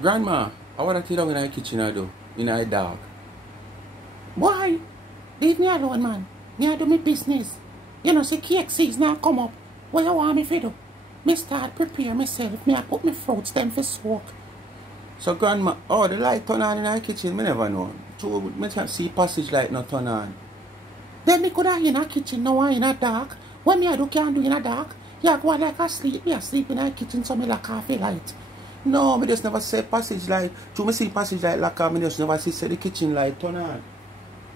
Grandma, I want to sit down in the kitchen I do, in the dark. Why? Leave me alone, man. Me I do my business. You know, see cake season now come up. What you want me to do? Me start prepare myself. Me I put my fruits them for soak. So grandma, oh, the light turn on in the kitchen, me never know. So me can't see passage light not turn on. Then me could have in the kitchen now in the dark. What me I do can't do in the dark? You go like a sleep. Me I sleep in the kitchen so me like coffee light. No, me just never say passage light. So me see passage light like me just never see say the kitchen light turn on.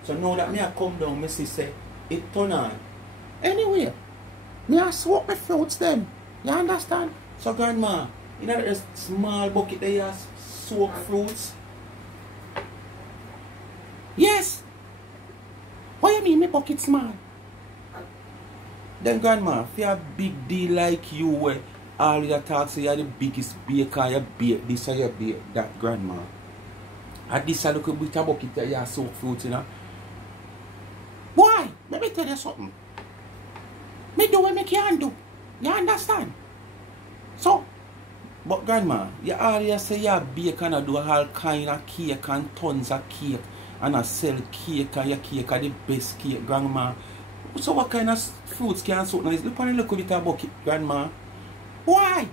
So now that me I come down, me see say it turn on. Anyway, me I soak my fruits them. You understand? So grandma, you know that small bucket there you soak fruits? Yes. What you mean my bucket small? Then grandma, if you a big deal like you where all your talk say you're the biggest baker, you bake this or you bake that, grandma. And this a little bit of bucket that you soak fruits, you know? Why? Let me tell you something. Me do what me can do. You understand? So, but grandma, you always say you bake and you do all kind of cake and tons of cake and you sell cake and your cake are the best cake, grandma. So what kind of fruits can you soak nice? Look at the little bit of bucket, grandma. Why?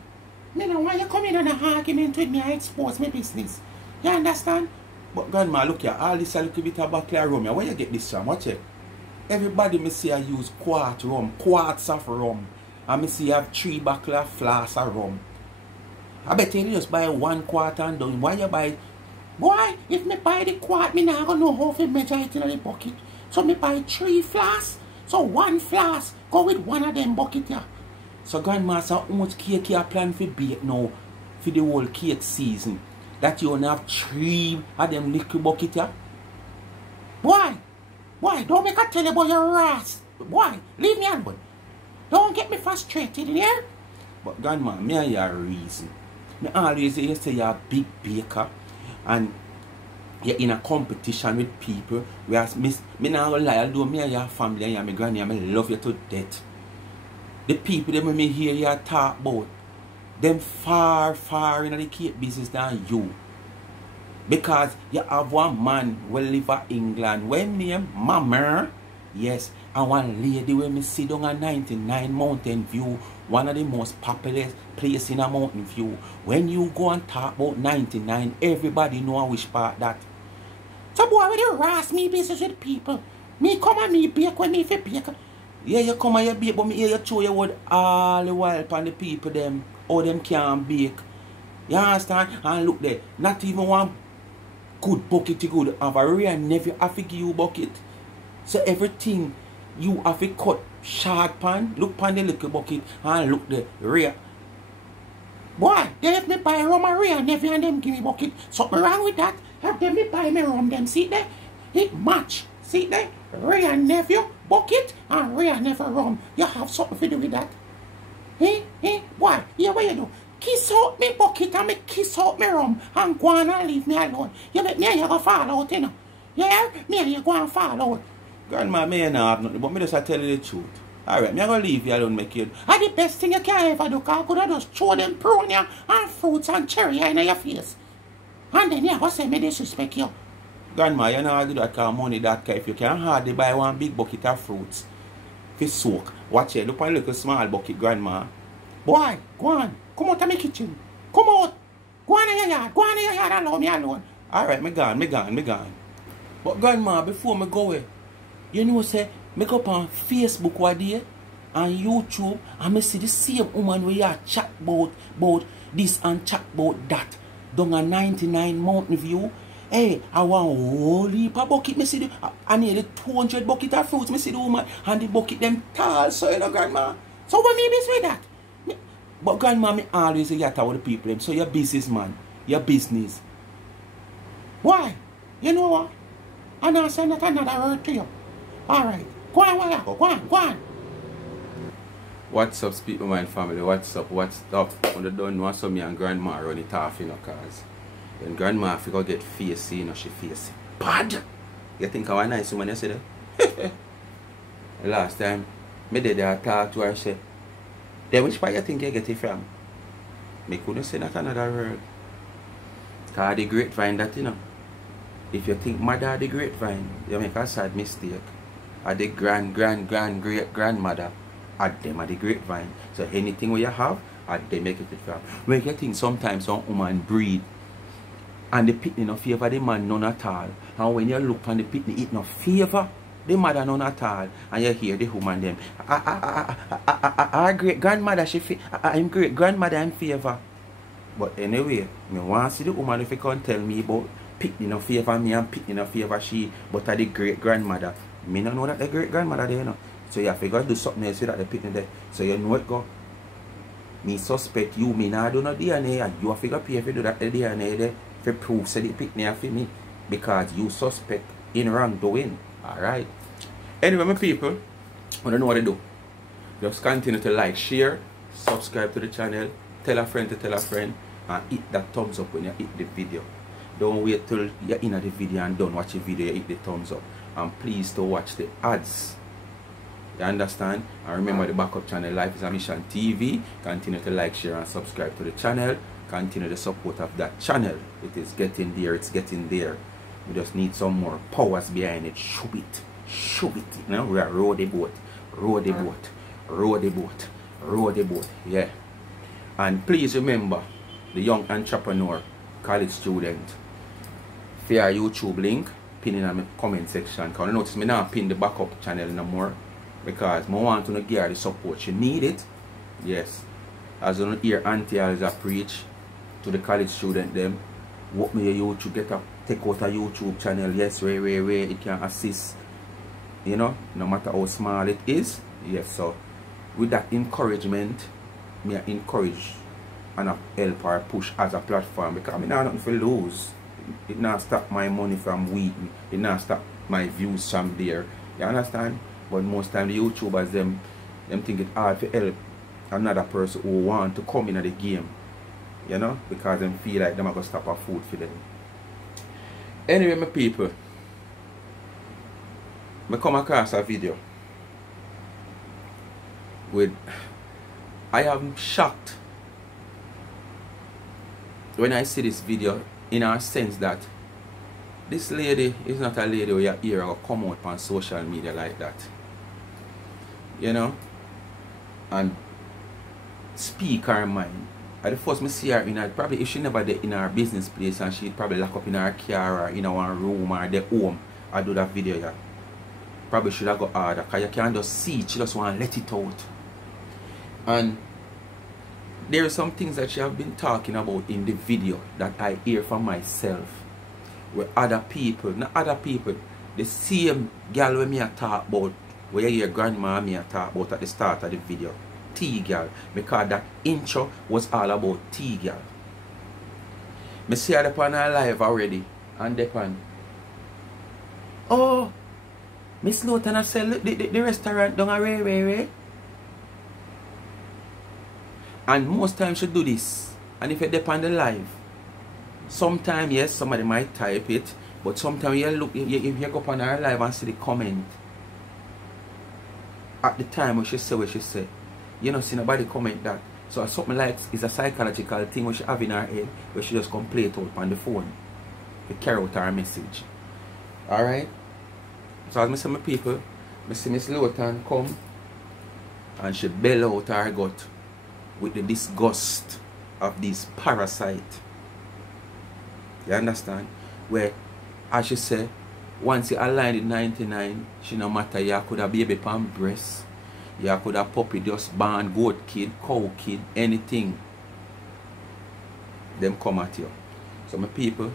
Me know why you come in an argument with me and expose my business. You understand? But grandma, look here, all this a little bit of bottle of rum here. Where you get this from? Watch it. Everybody me see I use quarts of rum. And me see you have 3 bottles of flask of rum. I bet you just buy 1 quart and done. Why you buy? Boy, if me buy the quart, me not gonna know how to measure it in the bucket. So me buy 3 flasks. So 1 flask go with 1 of them bucket here. So grandma, so how much cake you plan for bake now for the whole cake season? That you only have 3 of them little bucket here? Boy, don't make a tell you about your ass. Boy, leave me alone. Don't get me frustrated in here. But grandma, me and you a reason. Me always hear you say you're a big baker and you're in a competition with people. Whereas me not gonna lie, although me and your family and my granny, I love you to death. The people that me hear you talk about, them far in the cake business than you. Because you have one man who live in England, when name Mama, yes, and one lady when me sit down at 99 Mountain View, one of the most popular places in a Mountain View. When you go and talk about 99, everybody know which part that. So boy, when you harass me business with people, me come and me bake when me fit bake. Yeah, you come and you bake, but me hear you show your word all the while upon the people them, how them can bake. You understand? And look there, not even one good bucket to good. Have a real nephew have to give you bucket. So everything you have to cut short pan, look pan the little bucket and look the rear. Boy, they have me buy rum and real nephew and them give me bucket. Something wrong with that? Have them me buy me rum them. See there? It match. See there? Real nephew bucket and real nephew rum. You have something to do with that? Boy, yeah, what you do? Kiss out me bucket and me kiss out me rum and go on and leave me alone. You let me and you go fall out, you know. Yeah, me and you go and fall out. Grandma, me not have nothing, but me just tell you the truth. Alright, me gonna leave you alone, make you. And the best thing you can ever do, because I could have just throw them prawn and fruits and cherry in your face. And then you go say me disrespect you. Grandma, you know how to do that kind of money that kind. If you can hardly buy 1 big bucket of fruits for soak. Watch it, look at a little small bucket, grandma. Boy, go on. Come out of my kitchen. Come out. Go on in your yard. Go on in your yard and allow me alone. Alright, me gone. But grandma, before me go away, you know say, me go up on Facebook one day, and YouTube, and me see the same woman where you chat about this and chat about that. Down a 99 Mountain View. Hey, I want a whole heap of bucket, me see I nearly 200 bucket of fruits, me see the woman, and the bucket them tall, so you know, grandma. So what me be with that? But grandma, me always say you talk with the people, so you're businessman, your business. Why? You know what? I'm not saying that another word to you. Alright, go on, where you go? Go on. What's up, Speak My Mind family? What's up? When they don't know, so me and grandma run it off, you know, cause when grandma if you go get facey, you know, she facey bad. You think I was nice when you say that? Last time, me did that talk to her, say, then which part you think you get it from? Me couldn't say that another word. Cause the grapevine that, you know. If you think mother the grapevine, you make a sad mistake. Are the great-grandmother, at them are the grapevine. So anything where you have, at them make it from. When you think sometimes some woman breed and the pitney no favor the man none at all. And when you look on the pitney, it no favor the mother none at all. And you hear the woman them. Our great-grandmother, I'm great-grandmother in favor. But anyway, I want to see the woman if you can tell me about pitney no favor me and pitney no favor she, but are the great-grandmother. Me no know that the great-grandmother there, you know. So you have to go do something else with that the pitney there. So you know it go. Me suspect you, me not do no DNA, and you have to go pay if you do that the DNA there. For proof say the pitney for me. Because you suspect in wrongdoing. Alright. Anyway, my people, I don't know what to do. Just continue to like, share, subscribe to the channel, tell a friend to tell a friend, and hit that thumbs up when you hit the video. Don't wait till you're in the video and don't watch the video, you hit the thumbs up. And please to watch the ads. You understand? And remember the backup channel, Life is a Mission TV. Continue to like, share, and subscribe to the channel. Continue the support of that channel. It is getting there, it's getting there. We just need some more powers behind it. Shove it. Shove it. You know, we are row the boat. Row the boat. Row the boat. Row the boat. Yeah. And please remember, the young entrepreneur, college student, for your YouTube link, pin in the comment section. Because I notice me not pin the backup channel no more. Because I want to give her the support. She need it. Yes. As you hear Auntie as I preach to the college student them, what me your YouTube, take out a YouTube channel, yes, where it can assist, you know, no matter how small it is. Yes, so with that encouragement, me encourage and help her push as a platform, because I mean I nothing to lose. It not stop my money from weeding, it not stop my views from there. You understand? But most time the YouTubers them think it hard to help another person who want to come in the game, you know, because them feel like them are going to stop a food for them. Anyway, my people, I come across a video with, I am shocked when I see this video, in a sense that this lady is not a lady where you hear her come out on social media like that, you know, and speak her mind. At the first I see her in her, probably if she never did in her business place and she'd probably lock up in her car or in her room or the home, I do that video, yeah. Probably should have got harder, because you can't just see it, she just want to let it out. And there are some things that she have been talking about in the video that I hear from myself, where other people, not other people, the same girl when me I talk about, where you hear grandma me I talk about at the start of the video, TGal, because that intro was all about TGal. I see her upon her live already, and upon, oh, Miss Lothian I sell the restaurant down a Ray. And most times she do this, and if you depend on the live, sometimes yes, somebody might type it, but sometimes you look, if you go up on her live and see the comment, at the time when she say what she say, you know, see nobody comment that. So something like is a psychological thing when she have in her head, where she just come play it out on the phone to carry out her message. Alright? So as I say my people, I see Miss Lothian come and she bellow out her gut with the disgust of this parasite. You understand? Where, as she say, once you align with 99, she no matter, you could have baby palm breast, you could have puppy just born, goat kid, cow kid, anything. Them come at you. So my people,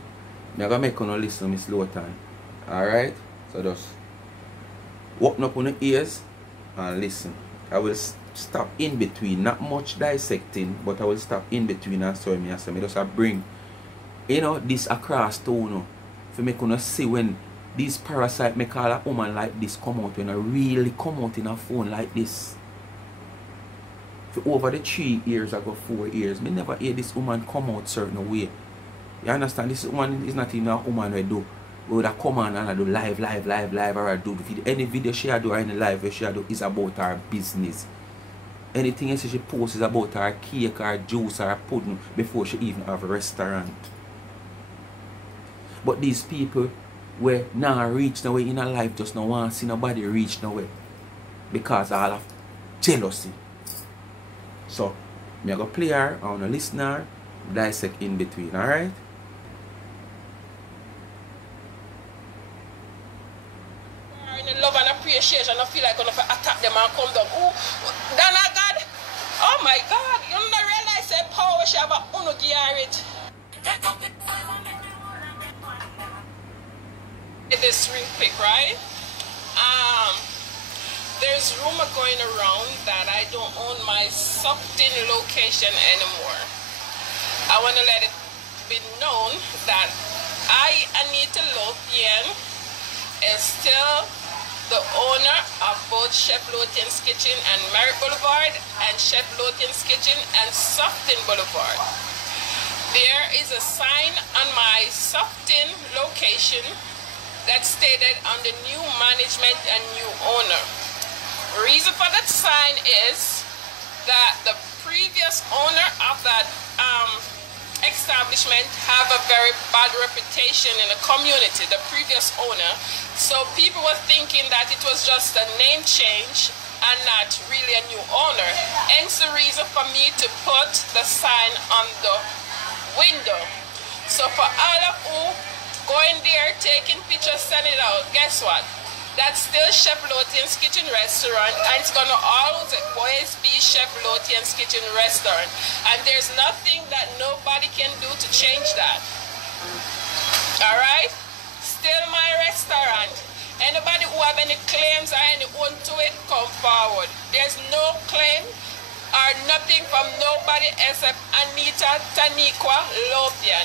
I'm going to make you listen to Miss Lothian. Alright? So just open up on the ears and listen. I will stop in between, not much dissecting, but I will stop in between and so me just bring, you know, this across to you know, for me to see when these parasites make all a woman like this come out, when I really come out in a phone like this. For over the 3 years ago, 4 years, me never hear this woman come out certain way. You understand? This woman is not even a woman who do. We would come on and I do live, or I do video. Any video she do or any live where she do is about her business. Anything else she posts is about her cake or juice or pudding before she even have a restaurant. But these people where now reach nowhere in a life just no want to see nobody reach nowhere. Because all of jealousy. So, me go play her on a listener, dissect in between, alright? In love and appreciation, I feel like I'm gonna attack them and come down. Ooh, Donna God! Oh my God! You don't realize that power she have a unugi it. It is real quick, right? There's rumor going around that I don't own my sucked-in location anymore. I want to let it be known that I, Anita Lothian, is still the owner of both Chef Lothian's Kitchen and Merritt Boulevard and Chef Lothian's Kitchen and Sucked-in Boulevard. There is a sign on my Sucked-in location that stated under new management and new owner. Reason for that sign is that the previous owner of that establishment have a very bad reputation in the community, the previous owner. So people were thinking that it was just a name change and not really a new owner. Hence the reason for me to put the sign on the window. So for all of who go in there, taking pictures, send it out, guess what? That's still Chef Lothian's Kitchen Restaurant, and it's gonna always be Chef Lothian's Kitchen Restaurant. And there's nothing that nobody can do to change that. Alright? Still my restaurant. Anybody who have any claims or any own to it, come forward. There's no claim or nothing from nobody except Anita Taniqua Lothian.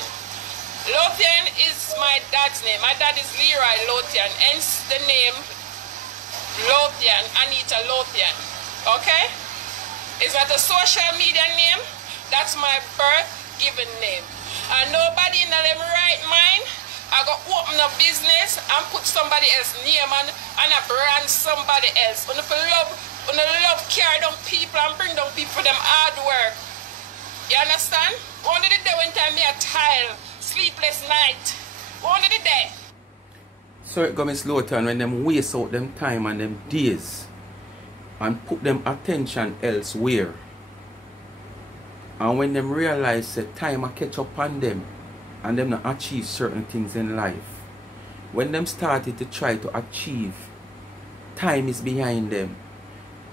Lothian is my dad's name. My dad is Leroy Lothian, hence the name Lothian, Anita Lothian. Okay? It's not a social media name. That's my birth given name. And nobody in them right mind, I go open a business and put somebody else's name and I brand somebody else. When you love carry down people and bring down people for them hard work. You understand? Only the day when time me a tile. Sleepless night. Only the day. So it comes slow turn when them waste out them time and them days and put them attention elsewhere. And when them realize that time a catch up on them and them not achieve certain things in life, when them started to try to achieve, time is behind them.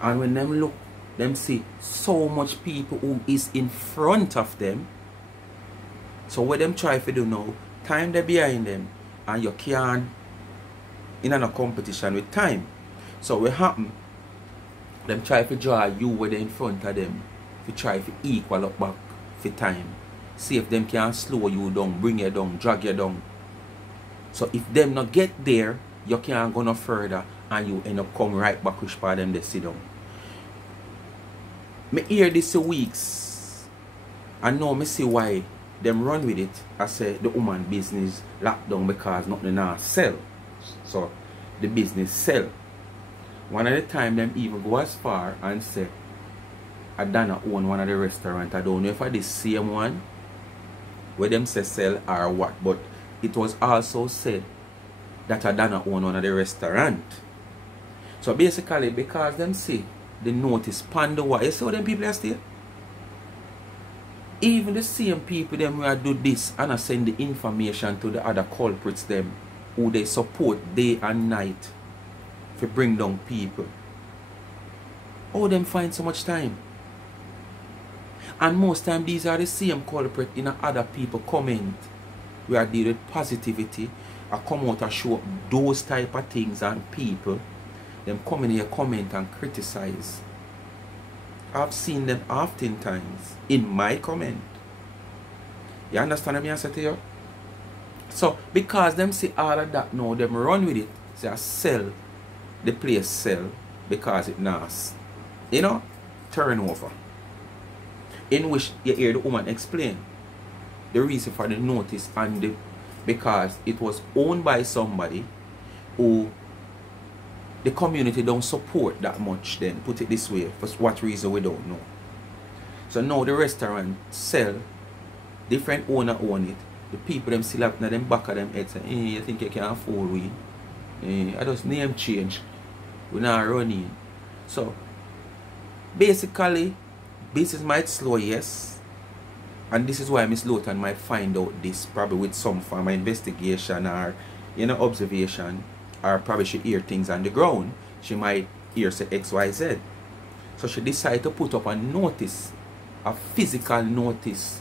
And when them look, them see so much people who is in front of them. So what them try to do now, time they behind them and you can't in a competition with time. So what happen, them try to draw you where they in front of them to try to equal up back for time. See if them can slow you down, bring you down, drag you down. So if them not get there, you can't go no further and you end up come right back which part them they sit down. Me hear this for weeks and now me see why them run with it. I say the woman business locked down because nothing now sell. So the business sell. One of the time them even go as far and say I Donna own one of the restaurant. I don't know if I the same one where them say sell or what, but it was also said that I Donna own one of the restaurant. So basically because them see the notice ponder what you saw them people are still. Even the same people them who do this and I send the information to the other culprits them who they support day and night to bring down people. How them find so much time? And most time these are the same culprit in other people comment where I deal with positivity. I come out and show up those type of things and people. Them come in here comment and criticize. I've seen them oftentimes in my comment. You understand what I say to you? So, because them see all of that now, them run with it. Say, sell, the place sell, because it nice. You know, turnover. In which you hear the woman explain the reason for the notice and the, because it was owned by somebody who the community don't support that much then, put it this way, for what reason we don't know. So now the restaurant sell, different owner own it, the people them still have in them back of them head say, you think you can afford we? I just name change. We're not running. So basically business might slow, yes. And this is why Miss Lothian might find out this probably with some form of investigation or observation, or probably she hear things on the ground. She might hear say XYZ. So she decided to put up a notice, a physical notice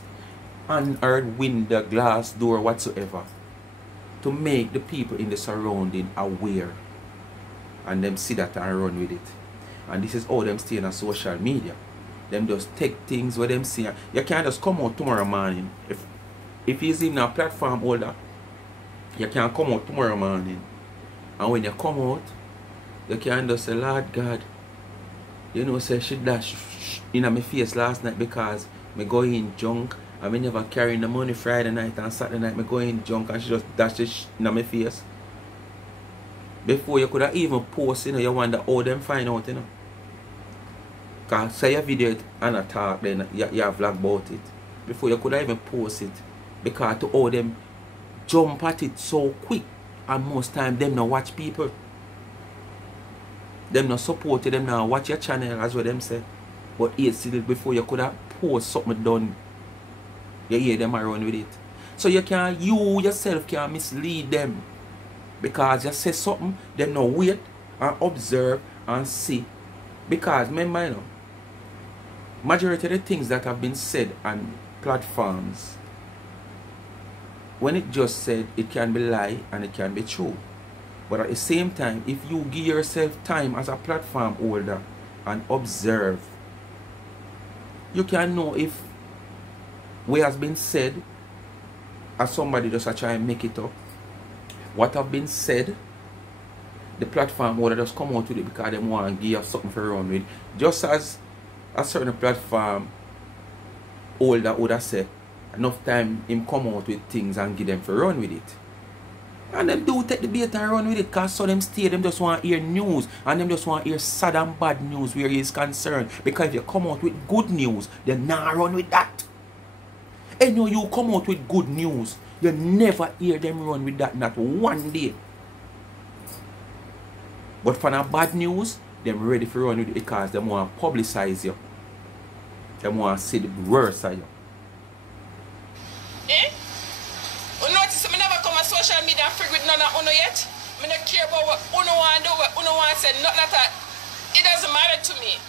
on her window, glass, door, whatsoever, to make the people in the surrounding aware and them see that and run with it. And this is how them stay on social media. Them just take things where them see. You can't just come out tomorrow morning. If he's even a platform holder, you can come out tomorrow morning. And when you come out, you can just say, Lord God, say she dash in my face last night because me go in junk and me never carrying the money Friday night and Saturday night me go in junk and she just dash it in my face. Before you could have even post, you wonder how them find out, Because say your video and a talk, then you vlog about it. Before you could have even post it. Because to all them jump at it so quick, and most time them not watch people. Them not support you, them not watch your channel as what them say. But still before you could have post something done, you hear them around with it. So you yourself can mislead them. Because you say something, them not wait and observe and see. Because remember, majority of the things that have been said on platforms, when it just said, it can be lie and it can be true. But at the same time, if you give yourself time as a platform holder and observe, you can know if what has been said, as somebody just try and make it up, what have been said, the platform holder just come out with it because they want to give you something for run with. Just as a certain platform holder would have said, enough time him come out with things and give them for run with it. And them do take the bait and run with it because so them stay, them just want to hear news and them just want to hear sad and bad news where he is concerned. Because if you come out with good news, then nah run with that. And you come out with good news, you never hear them run with that, not one day. But for the bad news, them ready for run with it because they want to publicize you. They want to see the worst of you. You notice I never come on social media and frig with none of Uno yet. I don't care about what Uno want to do, what Uno want to say, nothing like that. It doesn't matter to me.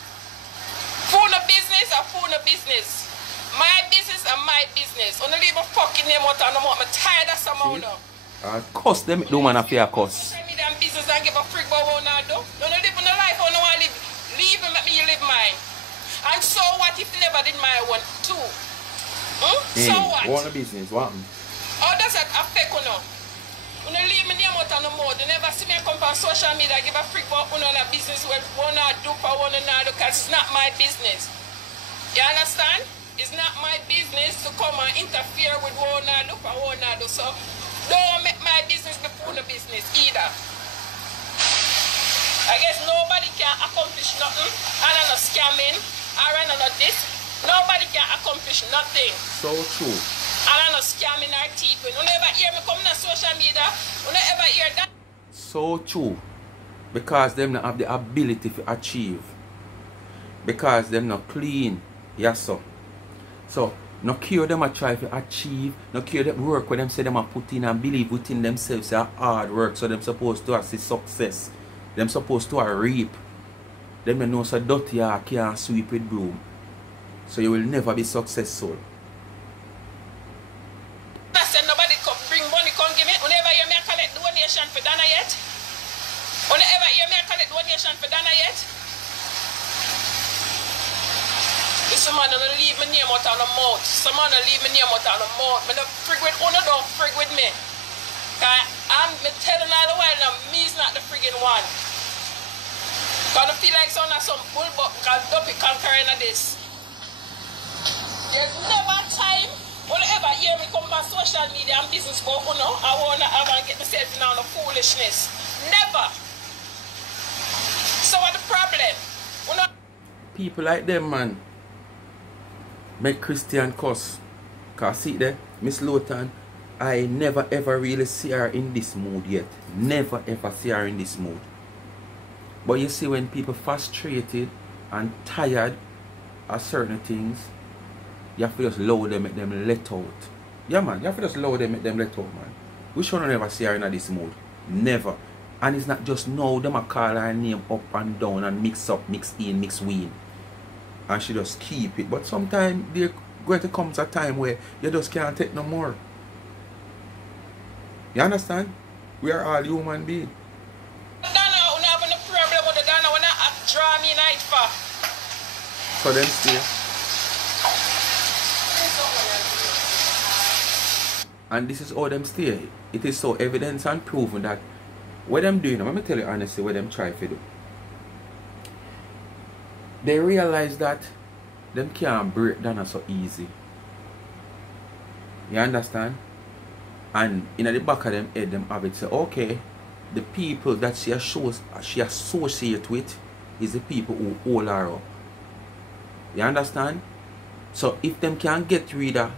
Phone a business or phone a business. My business and my business. Uno leave a fucking name out and I'm tired of some Uno. Cost them, do man a fair cost. Social media and business and give a frig about what Uno do. Don't live in the life I don't want to live. Leave and let me live mine. And so what if you never did my one too? So what? Own a business, what? How does that affect you now? You don't leave me name out on the mode. You never see me come on social media give a freak about you know a business where one or do for one another because it's not my business. You understand? It's not my business to come and interfere with one or do for one another. So don't make my business before the business either. I guess nobody can accomplish nothing. I don't know scamming. I don't know this. Nobody can accomplish nothing. So true. I don't know scamming or thieving. You never hear me coming on social media. You never hear that. So true. Because them not have the ability to achieve. Because them not clean. Yes, sir. So, no care them a try to achieve. No care them work where them say them a put in and believe within themselves. They hard work. So them supposed to see success. Them supposed to reap. Them don't know so dirty can't sweep with broom. So you will never be successful. I said nobody come bring money, come give me. You never hear me collect donation for Donna yet? You never hear me collect donation for Donna yet? This man don't leave my name out on the mouth. Some man don't leave my name out on the mouth. I don't frig with Uno, don't frig with me. I'm telling all the while now, me's not the friggin' one. Because I feel like some bull but because Duppy conquering of this. There's never time will ever hear me come on social media and business for Uno. I want to have and get myself in on the foolishness. Never. So what's the problem? Uno. People like them, man, make Christian cuss. Because see there, Miss Lothian I never ever really see her in this mood yet. Never ever see her in this mood. But you see, when people frustrated and tired of certain things, you have to just lower them, make them let out. Yeah, man, you have to just lower them, make them let out, man. We should never see her in this mood. Never. And it's not just now, them a call her name up and down and mix up, mix in, mix win. And she just keep it. But sometimes there going to come a time where you just can't take no more. You understand? We are all human beings. Donna, we have no problem with the Donna. We not draw me night for. So then stay. And this is how them stay. It is so evidence and proven that what them doing, let me tell you honestly what them try to do. They realize that them can't break Donna so easy. You understand? And in the back of them head, them have it say, okay, the people that she associates with is the people who hold her up. You understand? So if them can't get rid of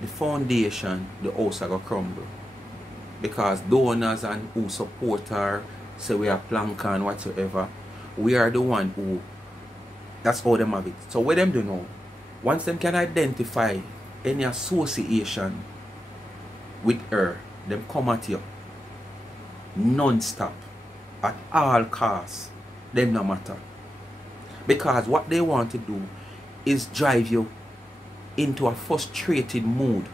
the foundation, the house will crumble. Because donors and who support her, say we are plank and whatsoever, we are the one who, that's how them have it. So what them do now, once them can identify any association with her, them come at you non-stop at all costs. Them no matter, because what they want to do is drive you into a frustrated mood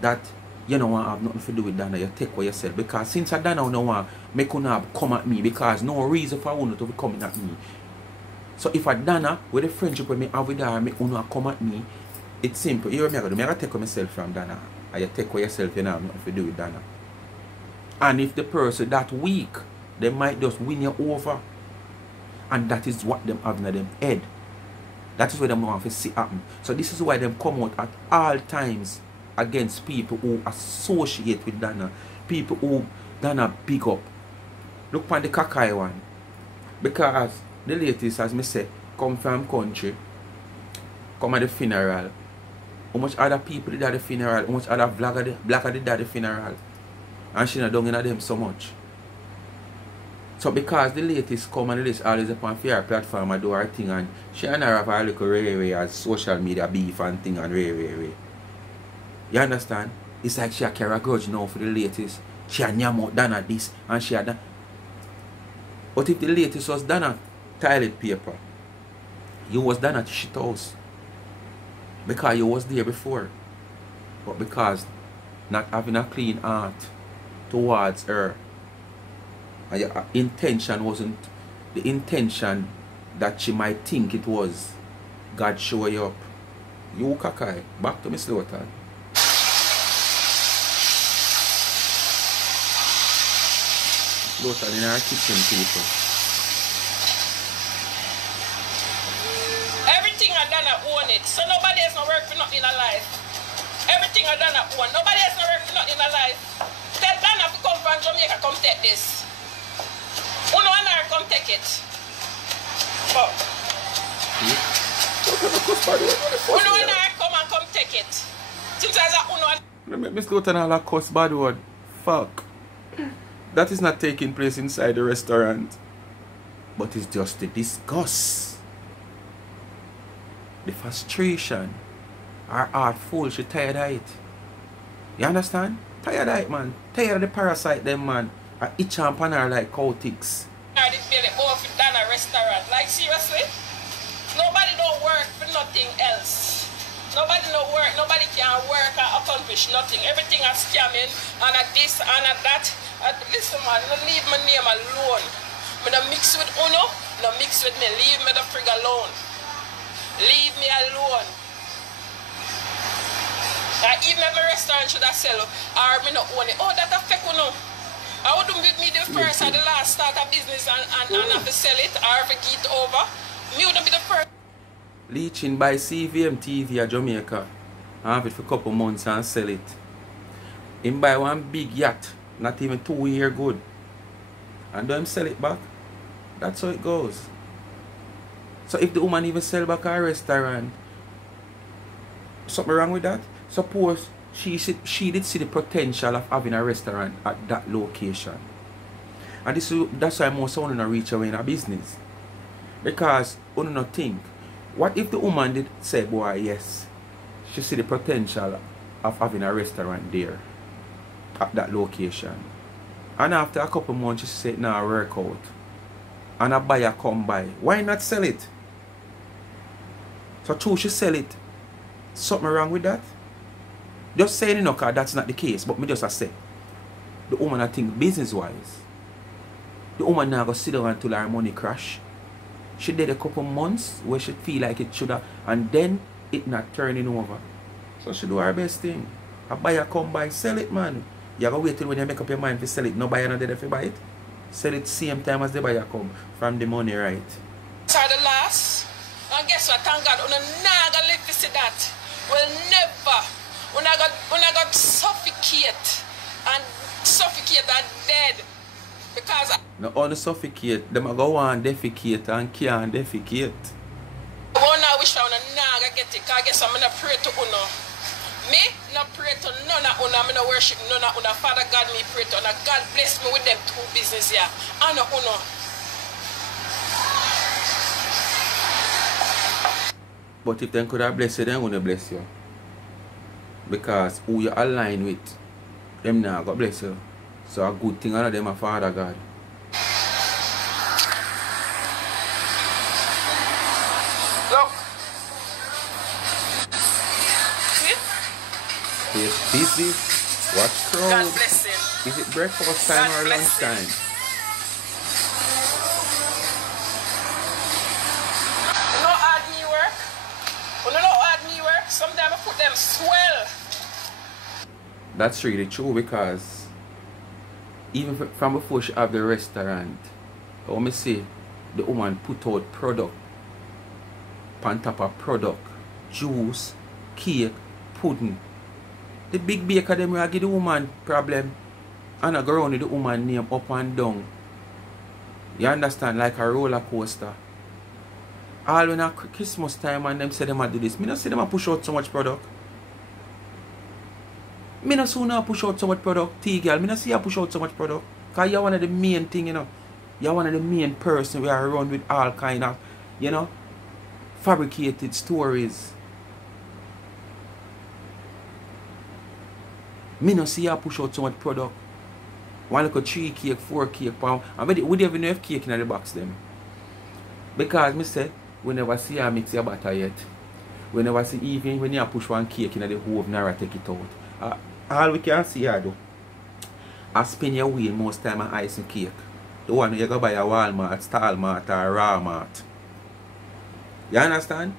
that you don't want to have nothing to do with Donna. You take for yourself, because since I Donna don't want make you come at me, because no reason for you to be coming at me. So if I Donna with the friendship with me have with her, make you come at me, it's simple. You know me, I take myself from Donna. And you take for yourself, you know, have nothing to do with Donna. And if the person that weak, they might just win you over. And that is what them have in them head. That is what them want to see happen. So this is why them come out at all times against people who associate with Donna. People who Donna big up. Look on the Kakai one. Because the latest, as me say, come from country, come at the funeral. How much other people did at the funeral, how much other blacker did at the funeral. And she not done in them so much. So because the latest come and the latest always upon fair platform and do her thing, and she and her have a little ray as social media beef and thing and ray. You understand? It's like she a carry a grudge now for the latest. She had nyam out Donna this and she had that. But if the latest was Donna toilet paper, you was Donna shit house. Because you was there before. But because not having a clean heart towards her, and your intention wasn't the intention that she might think it was, God show you up. You Kakai, back to Miss Lothian. Lothian in our kitchen, people. Everything I done, I own it. So nobody else no work for nothing in a life. Everything I done, I own. Nobody else no work for nothing in a life. Tell Donna to come from Jamaica, come take this. Uno and I come take it. Oh. Uno and I come take it. Sometimes I Uno and Miss Lothian all a cuss bad word. Fuck. That is not taking place inside the restaurant. But it's just the disgust. The frustration. Her heart full, she tired of it. You understand? Tired of it, man. Tired of the parasite them, man. I itch on her like cow ticks. I did build it both in Donna restaurant. Like seriously? Nobody don't work for nothing else. Nobody no work, nobody can work and accomplish nothing. Everything is scamming and at this and at that. Listen man, don't leave my name alone. I don't mix with Uno, don't mix with me. Leave me the frig alone. Leave me alone. Even if my restaurant should have sell or me not own it. Oh, that affect Uno. I wouldn't be me the first and the last start a business and have to sell it or if it over. Me wouldn't be the first. Leeching by CVM TV at Jamaica. I have it for a couple months and sell it. Him buy one big yacht, not even 2 years good. And don't him sell it back. That's how it goes. So if the woman even sell back her restaurant, something wrong with that? Suppose she did see the potential of having a restaurant at that location. And that's why most of them reach away in a business. Because you don't think, what if the woman did say, boy, yes, she see the potential of having a restaurant there at that location. And after a couple months, she said, nah, work out. And a buyer come by. Why not sell it? So true, she sell it. Something wrong with that? Just saying, you know, because that's not the case. But me just say, the woman I think business-wise, the woman now go sit down until her money crash. She did a couple months where she feel like it should have, and then it not turning over. So she do her best thing. A buyer come by, sell it, man. You have to wait till when you make up your mind to sell it. No buyer not there if you buy it. Sell it same time as the buyer come from the money, right? Are the last. And guess what? Thank God, we never live to see that. We'll never. We got suffocate and dead. Because no only suffocate, them go on defecate and can't defecate. I wish I would get it, because I guess I'm going to pray to Uno. Me, not pray to none of Uno, I'm going to worship none of Uno. Father God, me pray to Uno. God bless me with them two business here. And Uno. But if them could have blessed you, then wouldn't bless you. Because who you align with, them now God bless you. So a good thing out of them a Father God. Look. It's busy. Watch crowd. God bless him. Is it breakfast time God or bless lunchtime? him. You know hard me work? You know hard me work? Sometimes I put them swell. That's really true, because even from before she have the restaurant, let me say, the woman put out product on top of product, juice, cake, pudding. The big baker them will give the woman problem, and I go around with the woman name up and down. You understand, like a roller coaster. All when at Christmas time and them say them do this, me not say them push out so much product. Me not sooner push out so much product, TGal. Me not see you push out so much product. Because you're one of the main thing, you know. You're one of the main person we are around with all kind of, you know, fabricated stories. Me not see you push out so much product. One like a 3 cake, 4 cake pound. And we don't even have cake in the box them. Because me say, we never see you mix your butter yet. We never see even when you push one cake in the oven, never take it out. All we can see here though, I spend your wheel most time on ice and cake. The one you go buy a Walmart, Stalmart or Rawmart. You understand?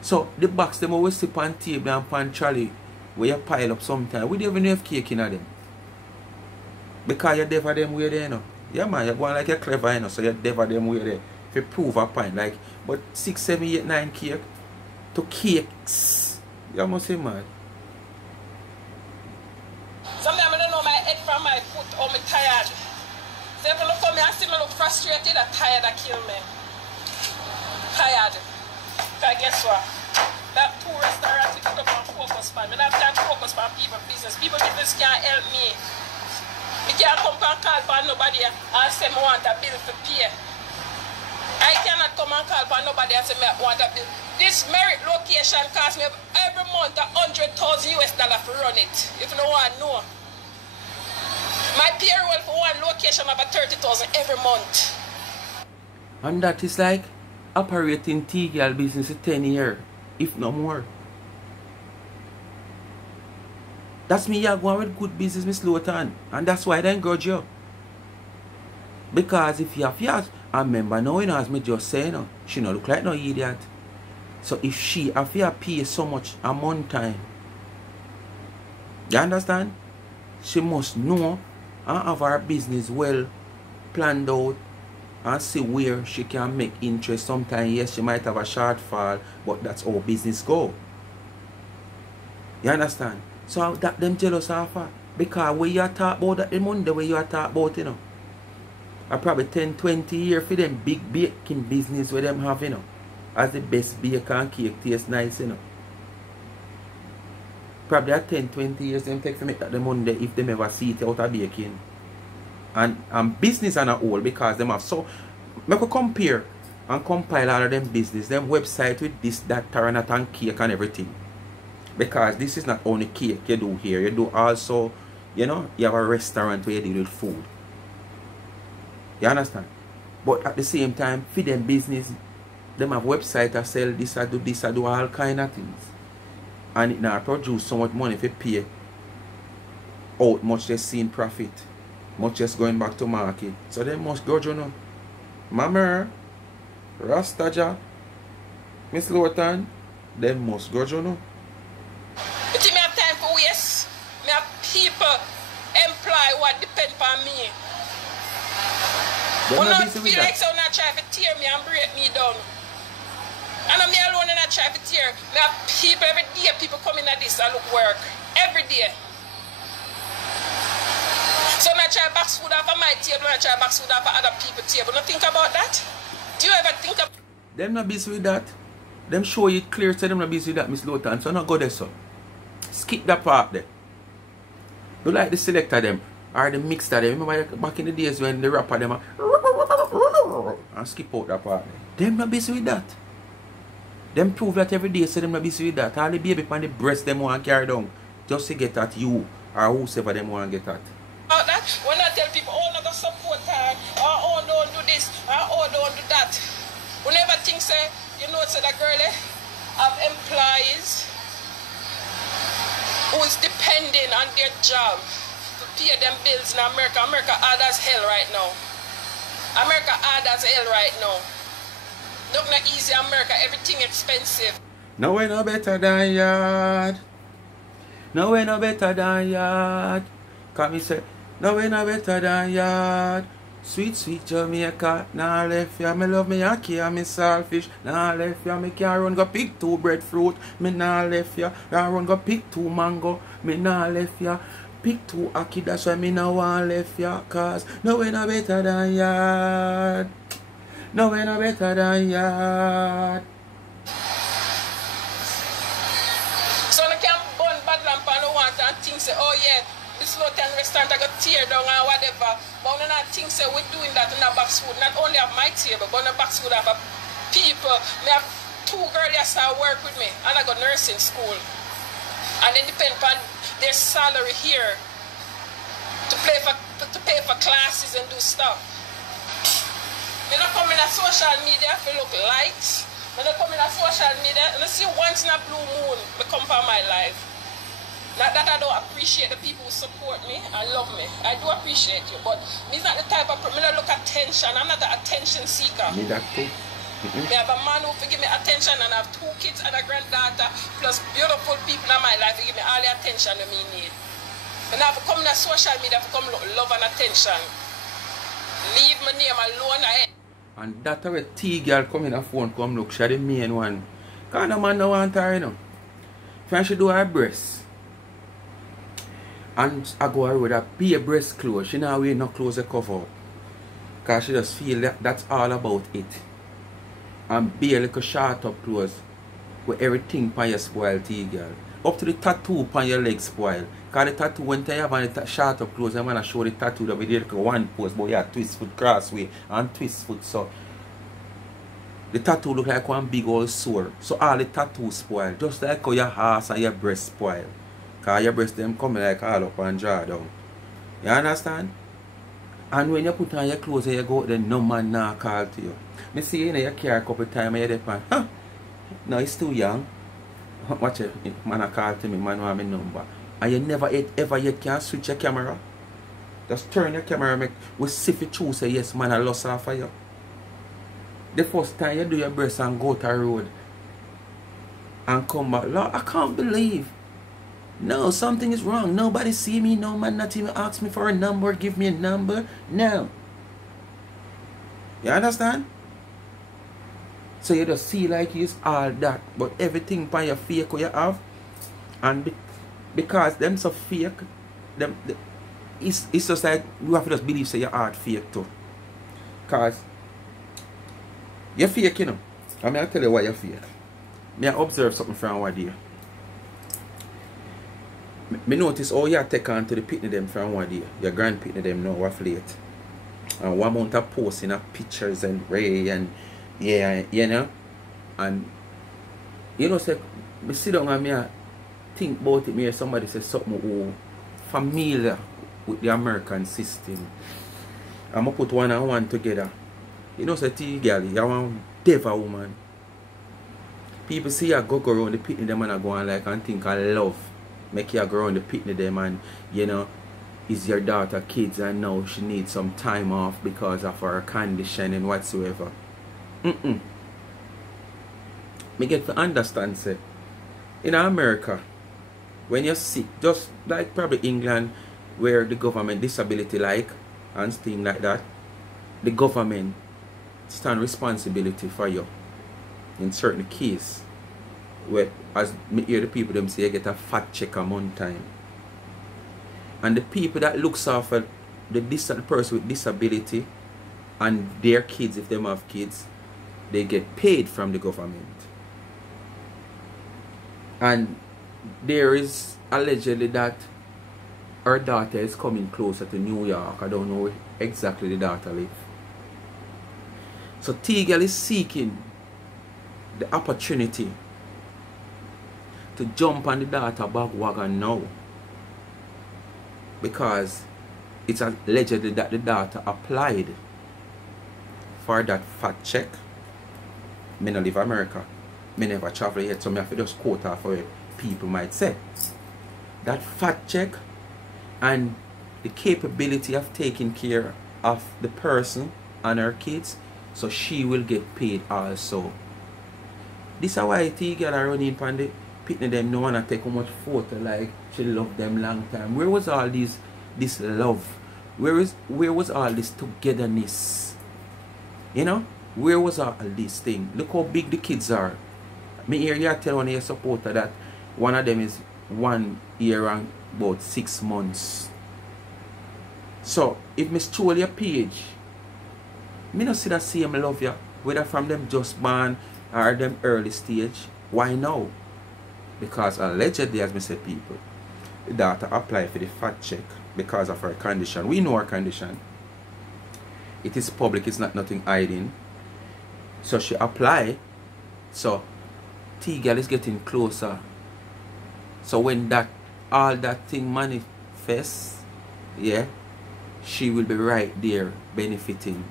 So the box them always sit on table and pan trolley where you pile up sometimes. We don't even have cake in them. Because you devour them way there, you know. Yeah man, you're going like you're clever, you know, so you devour them way there. If you prove a point, like, but 6, 7, 8, 9 cake to cakes. You must say mad. Sometimes I don't know my head from my foot or I'm tired. So if you look at me and see me look frustrated or tired, that kill me. Tired. Because guess what? That 2 restaurants we put up on focus pan. I don't have time to focus on people's business. People's business can't help me. I can't come and call for nobody and say I want a bill to pay. I cannot come and call for nobody and say I want a bill. This merit location costs me every month $100,000 to run it. If you don't want to know. My payroll for one location about $30,000 every month. And that is like operating TGal business for 10 years, if no more. That's me you're going with good business, Miss Lothian. And that's why I don't grudge you. Because if you have yours, I remember now, you know, as me just saying, you know, she don't look like no idiot. So if she have to pay so much a month time, you understand? She must know and have her business well planned out and see where she can make interest. Sometimes, yes, she might have a shortfall, but that's how business go. You understand? So that them jealous of her. Because when you talk about that the money, the way you talk about, you know, I probably 10, 20 years for them big baking business where them have, you know, as the best baker and cake taste nice, you know. probably at 10, 20 years them take to make that the money there if them ever see it out of baking. And business on a whole, because them have so I could compare and compile all of them business, them website with this, that, taranat and cake and everything. Because this is not only cake you do here, you do also, you know, you have a restaurant where you deal with food. You understand? But at the same time, for them business, them have website that sell this, I do all kind of things. And it now produce so much money if you pay out much they see in profit, much just going back to market. So they must go, you know. Mama, Restau, Miss Lothian, they must go, you know. But you have time for waste. Me have people employ what depend on me. When I feel like someone try to tear me and break me down. And I'm me alone and I try to tear. Me have people every day, people come in at this and look work. Every day. So I try to box food off of my table and I try to box food off of other people's table. Don't think about that? Do you ever think about them not busy with that? Them show you clear, so them not busy with that, Miss Lothian. So not go there, so. Skip that part there. Do like the selector them or the mixer them. Remember back in the days when the rapper them and skip out that part there. Them not busy with that. Them prove that every day, so them not busy with that. All the baby on the breast them want to carry down just to get at you or whoever them want to get at. that? When I tell people, oh, not support her, or oh, don't do this, or oh, don't do that. Whenever things say, you know, say that girl have employees who is depending on their job to pay them bills in America. America hard as hell right now. America hard as hell right now. Look not easy America, everything expensive. No way no better than yard. No way no better than yard. Come me say, no way no better than yard. Sweet, sweet Jamaica, nah left ya, me love me yaki and me saltfish. Nah left ya, me can run go pick 2 breadfruit. Me nah left ya, can run go pick 2 mango. Me nah left ya, pick 2 aki, that's why me nah want left ya. Cause no way no better than yard. No way no better than yard. So I can burn bad lamp and no want and think say, oh yeah, this Lothian restaurant I got tear down or whatever. But when I think say we're doing that in a box food, not only of my table, but in a box food of people. Me have 2 girls that start work with me and I got nursing school. And they depend on their salary here to pay for classes and do stuff. When I come in a social media to look likes. When I come in a social media and I see once in a blue moon I come for my life. Not that I don't appreciate the people who support me and love me. I do appreciate you, but me's not the type of person. I don't look attention. I'm not an attention seeker. Me that too. I have a man who give me attention and I have 2 kids and a granddaughter plus beautiful people in my life who give me all the attention that me need. When I have to come in a social media to come look love and attention. Leave my name alone. And that's where TGal come in a phone come look. She's the main one. Because no man don't want her, you know. When she do her breasts. And I go her with a bare breast clothes. She not wear no clothes to cover up. Because she just feel that that's all about it. And bare little short up clothes. With everything on your spoil, TGal. Up to the tattoo on your leg spoil. Because the tattoo, when you have a short up clothes, I'm going to show the tattoo that we did like one pose, but you have twist foot crossway and twist foot. So the tattoo look like one big old sore. So all the tattoos spoil. Just like how your ass and your breast spoil. Because your breast them coming like all up and draw down. You understand? And when you put on your clothes and you go out there, no man now call to you. I see you in your car a couple of times and you're there, huh? No, it's too young. Watch it, man a call to me, man want my number. And you never ever yet can switch your camera. Just turn your camera and we see if you choose say yes man I lost off of you. The first time you do your breast and go to the road and come back, Lord, I can't believe. No, something is wrong. Nobody see me, no man not even ask me for a number, give me a number. No. You understand? So you just see like it's all that, but everything by your fake you have, and because them so fake, it's just like you have to just believe say your heart fake too. Cause you're fake, you know. I mean, I'll tell you why you're fake. May I observe something from what day. Me notice how you take on to the pitney them from one day. Your grand pitney them now off late. And one month of posting of pictures and Ray and yeah, you know. And you know, say me sit down and me think about it, me hear somebody say something who familiar with the American system. I'm gonna put one and one together. You know, say TGal, you want devil woman. People see you go around the pitney them and I go on like and think I love. Make you go around the pitney them and you know, is your daughter kids and now she needs some time off because of her condition and whatsoever. Me get to understand, say, in America, when you're sick, just like probably England, where the government disability like and things like that, the government stand responsibility for you in certain cases. Where, as me hear the people them say, you get a fat check a month time. And the people that looks after the person with disability and their kids, if they have kids, they get paid from the government. And there is allegedly that her daughter is coming closer to New York. I don't know where exactly the daughter lives. So TGal is seeking the opportunity to jump on the daughter bandwagon now. Because it's allegedly that the daughter applied for that fat check. Me no live America. Me never travel yet, so me have to just quote off what people might say. That fat check and the capability of taking care of the person and her kids, so she will get paid also. This is why TGal are running on the pitney them no wanna take how much photo like she loved them long time. Where was all this love? Where was all this togetherness? You know? Where was all this thing? Look how big the kids are. Me hear you tell one of your supporter that one of them is 1 year and about 6 months. So if me stroll your page, me not see that same love you, whether from them just born or them early stage. Why now? Because allegedly, as me said, people, the daughter applied for the fat check because of her condition. We know her condition. It is public, it's not nothing hiding. So she applied. So TGal is getting closer. So when all that thing manifests, yeah, she will be right there benefiting.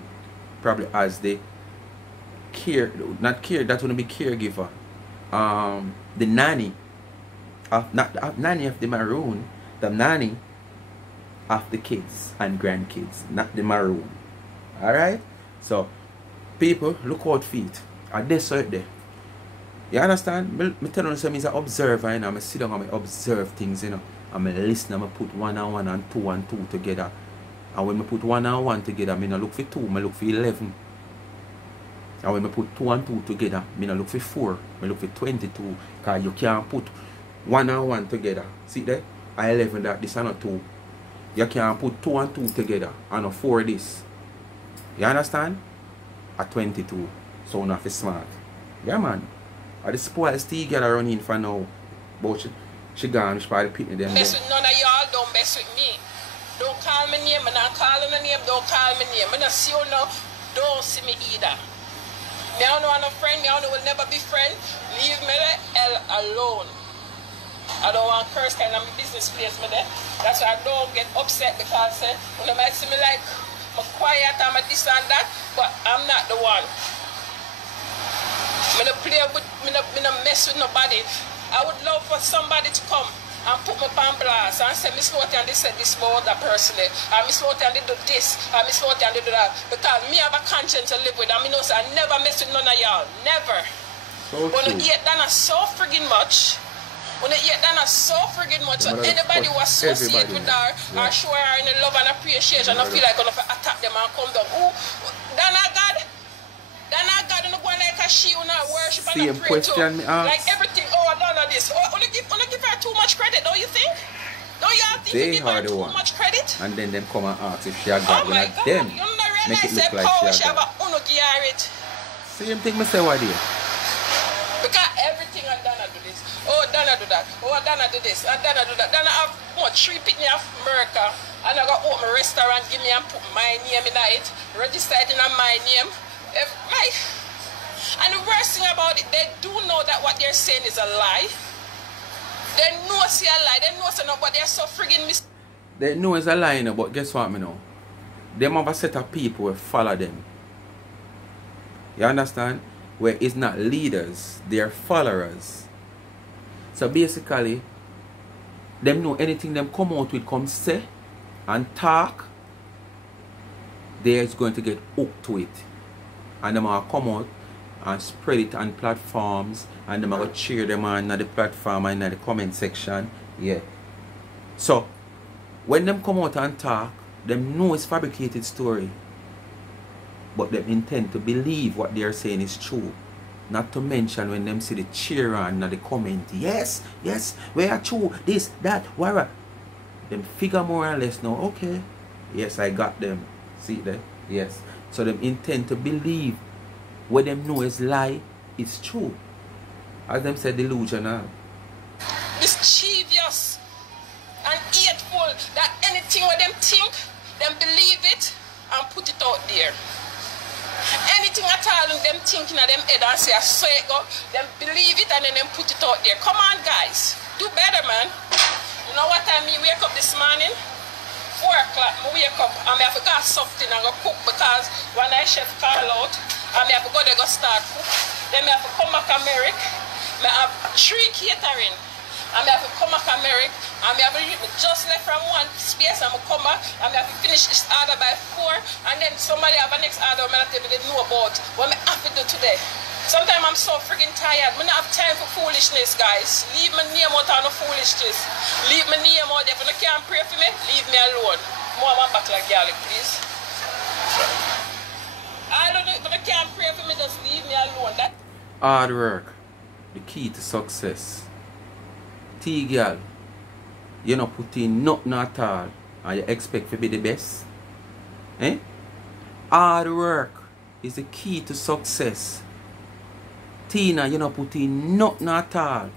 Probably as the that wouldn't be caregiver. The nanny not nanny of the maroon, the nanny of the kids and grandkids, not the maroon. Alright? So people look out for it. Are they so there? You understand? Me tell you I'm an observer, you know. I sit down and I observe things, you know. And I listen and I put 1 and 1 and 2 and 2 together. And when I put 1 and 1 together, I look for 2, I look for 11. And when I put 2 and 2 together, I look for 4, I look for 22. Because you can't put 1 and 1 together. See there? I 11 that, this and a 2. You can't put 2 and 2 together and a 4 this. You understand? A 22. So you have to smart. Yeah, man. I just spoil TGal running for now. But she gone, she probably pitney them. Mess with none of y'all, don't mess with me. Don't call me name, I'm not calling my name, don't call me name. I'm not see you now, don't see me either. Me I don't know friend, me I don't will never be friend. Leave me the hell alone. I don't want curse kind of my business place me there. That's why I don't get upset because when they might see me like I'm quiet, I'm a this and that, but I'm not the one. Me no play with, me no mess with nobody. I would love for somebody to come and put me on blast and say, Miss Lothian, they said this about that person. And Miss Lothian, they do this. And Miss Lothian, they do that. Because me have a conscience to live with. And me know so I never mess with none of y'all. Never. So when you eat Donna so friggin' much. When you eat Donna so friggin' much. So anybody who associate with her or show her any love and appreciation, I feel like I'm going to attack them and come down. Ooh, Donna God. Donna God, you go like a she who not worship and not pray to. Like everything, oh, Donna this. Oh, wanna give her too much credit, don't you think? Don't y'all think you give her too much credit? And then them come and ask if she a God. Oh my God, them you don't make it realize look like she a God. Same thing, Mr. Wadi. Because everything and Donna do this. Oh, Donna do that. Oh, Donna do this, and Donna do that. Donna have what, 3 picnic of America, and I got open a restaurant, give me and put my name in it, register it in my name. And the worst thing about it, they do know that what they're saying is a lie. They know it's a lie. They know it's not, but they're so friggin' They know it's a lie, but guess what, me know? Them have a set of people who follow them. You understand? Where it's not leaders, they're followers. So basically, them know anything them come out with, come say and talk, they're going to get hooked to it. And them will come out and spread it on platforms, and them will cheer them on the platform and in the comment section. Yeah. So when them come out and talk, them know it's fabricated story. But them intend to believe what they're saying is true. Not to mention when them see the cheer on the comment, yes, yes, we are true, this, that, whatever. Them figure more or less now, okay, yes, I got them. See there? Yes. So them intend to believe what them know is lie is true. As them say, delusional. Mischievous and hateful that anything what them think, them believe it and put it out there. Anything at all them thinking of them head and say, I saw it go, them believe it and then them put it out there. Come on guys, do better man. You know what time me wake up this morning? 4 o'clock, I wake up and I have to go something and go cook because when I chef call out, and I have to go there go start cook. Then I have to come back to America. I have 3 catering. And I have to come back to America. And I have to just left from one space and I come back and I have to finish this order by 4. And then somebody have a next order I don't even know about what I have to do today. Sometimes I'm so freaking tired. I don't have time for foolishness, guys. Leave my name out on the foolishness. Leave my name out there. If you can't pray for me, leave me alone. More my back like garlic, please. I don't know, but I can't pray for me, just leave me alone. That hard work, the key to success. TGal, you not put in nothing at all and you expect to be the best. Eh? Hard work is the key to success. Tina, you not put in nothing at all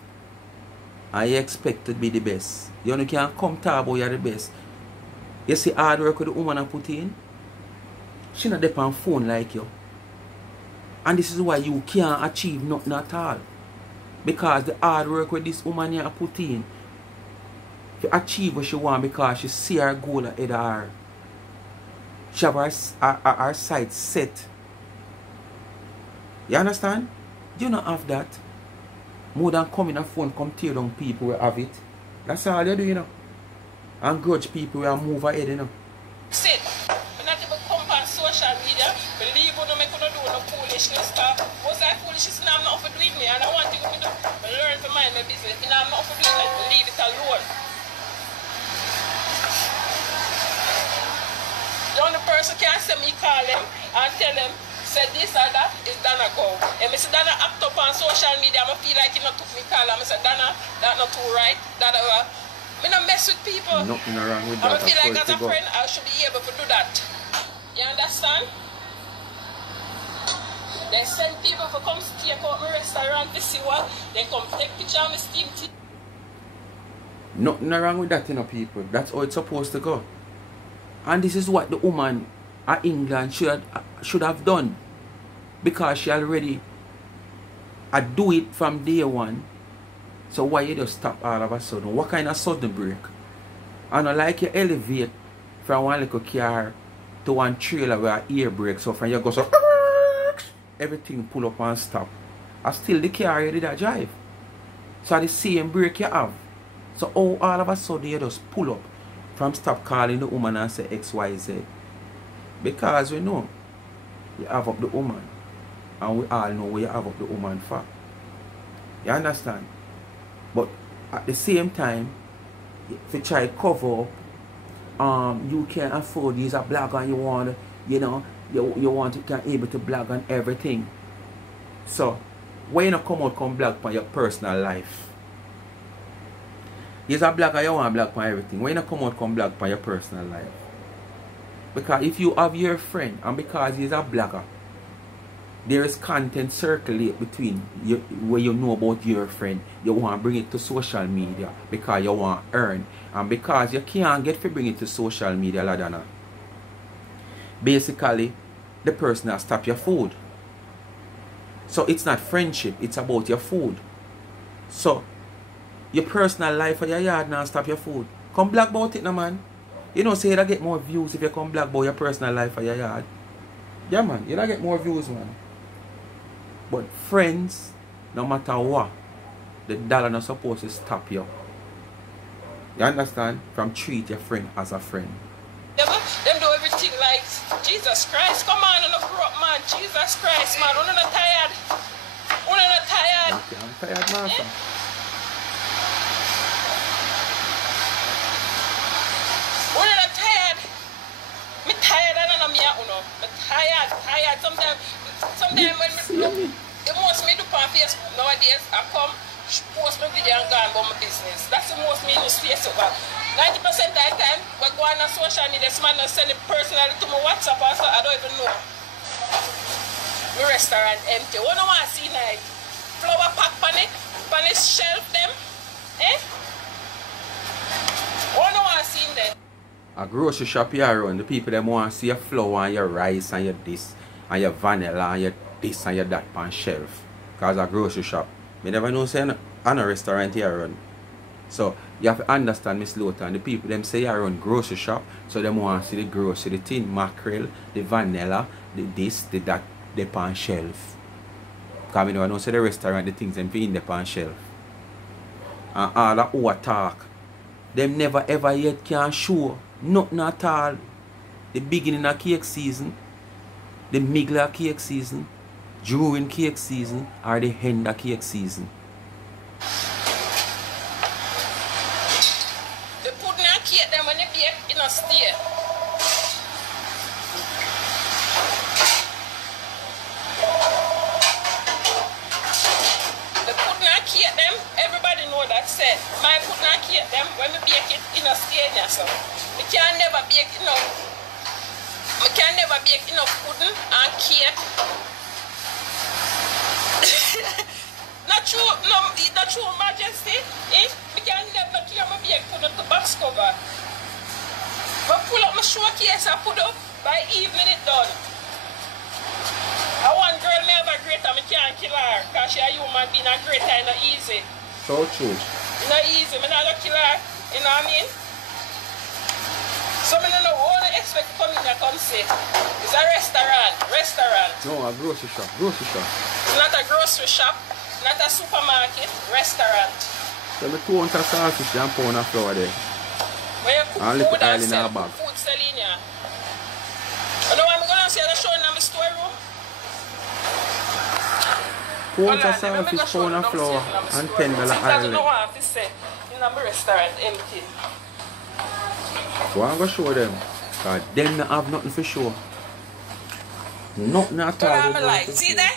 and you expect to be the best. You know, can't come talk about you're the best. You see hard work with the woman I put in? She not depend on phone like you. And this is why you can't achieve nothing at all. Because the hard work with this woman you put in to achieve what she want because she see her goal ahead of her. She have her sights set. You understand? You don't have that. More than coming on phone, come tear down people who have it. That's all you do, you know. And grudge people who move ahead, you know. sit. But not even come on social media. Believe you don't make no do no foolishness stuff. What's that foolishness? Now I'm not for doing me. And I want you to do. But learn to mind my business. Now I'm not for doing it. Leave it alone. The only person can say me call them and tell them say this or that is Donna go. And I say Donna act up on social media. I feel like he not took me call. I say Donna, that not too right. That I don't mess with people. Nothing wrong with that. I feel like as a friend I should be able to do that. You understand? They send people to come take out my restaurant to see what they come take picture of my steam tea. Nothing wrong with that, you know, people. That's how it's supposed to go. And this is what the woman at England should have done. Because she already do it from day one. So why you just stop all of a sudden? What kind of sudden break? And like you elevate from one little car to one trailer where air brakes so from you go so everything pull up and stop. And still the car you did a drive. So the same brake you have. So all of a sudden you just pull up from stop calling the woman and say XYZ. Because we know you have up the woman. And we all know where you have up the woman for. You understand? But at the same time, if you try to cover up, you can afford use a blog and you want, you know, you want to can able to blog on everything. So when you not come blog on your personal life. You're a blogger, you want to blog on everything. When you not come blog on your personal life. Because if you have your friend and because he's a blogger, there is content circulate between you, where you know about your friend. You want to bring it to social media because you want to earn. And because you can't get to bring it to social media, Donna, basically, the person has stopped your food. So it's not friendship, it's about your food. So, your personal life or your yard now stop your food. Come black about it now, man. You know, say you'll get more views if you come black about your personal life or your yard. Yeah, man, you'll get more views, man. But friends, no matter what, the dollar not supposed to stop you. You understand? From treat your friend as a friend. Yeah, but them do everything like Jesus Christ. Come on, no grow up, man. Jesus Christ, man. We're not tired. We're not tired. Okay, I'm tired, master. Eh? We're not tired. Me tired, I don't know me, you know. Me tired. Sometimes when me look, the most me do on Facebook nowadays, I come, post my video and go on about my business. That's the most me use Facebook. 90% of the time, we go on social media, this man send it personally to my WhatsApp, also I don't even know. My restaurant empty. What do I want to see like flower pack on it shelf them? Eh? What do I want to see in there? A grocery shop here around, the people them want to see your flour and your rice and your this and your vanilla and your this and your that on shelf. Cause a grocery shop. Me never know say on a restaurant here around. So you have to understand, Miss Lothian, the people them say you run grocery shop, so them want to see the grocery, the tin mackerel, the vanilla, the this, the that, they on shelf. Because we never know say the restaurant, the things them in the on shelf. And all that over talk, them never ever yet can show nothing at all. The beginning of cake season, the middle of cake season, during cake season, or the end of cake season. Steer. The pudding and cake them, everybody know that said. My pudding and cake them, when we bake it in a stage, so we can never bake enough. We can never bake enough pudding and cake. Not true, Majesty. Eh? We can never clear my bake pudding to box cover. But pull up my showcase and put up, by evening it done. I want girl me have a great time, I can't kill her. Because she a human being, a great time, not easy. So true. It's not easy, I'm not going to kill her. You know what I mean? So I don't know what I expect to come in and come sit. It's a restaurant. No, a grocery shop. It's not a grocery shop, not a supermarket, restaurant. So me 200 sausage and pound of flour there. Where you cook and food and sell bag. food selling here. You know what I'm going to say? I'm showing in my storeroom. 200 sausage, pound of flour, and $10 I don't island. know what I have to say. In my restaurant, empty. So I'm going to show them. Because them don't have nothing for show. Nothing at all. I'm like, see there?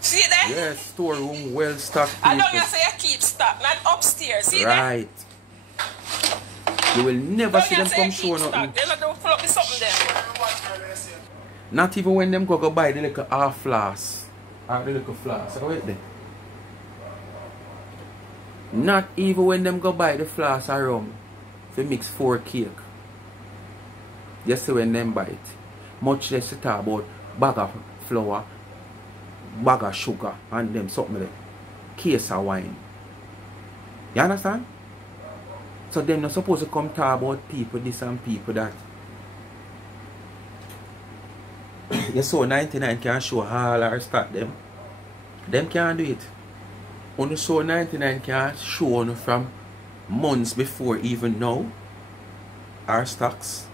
See there? Yes, storeroom, well stocked. I don't say I keep stock, not upstairs. See right. There? You will never see them come show nothing. They're not going to pull up with something there. Not even when them go buy the little half flask. Or the little flask. Right there. Not even when them go buy the flask or rum. If you mix 4 cake. Just see when them buy it. Much less to talk about bag of flour, bag of sugar, and them something like case of wine. You understand? So them not supposed to come talk about people this and people that. You saw 99 can show all or start them. Them can't do it. Only so 99 can show on from months before even now. Our stocks.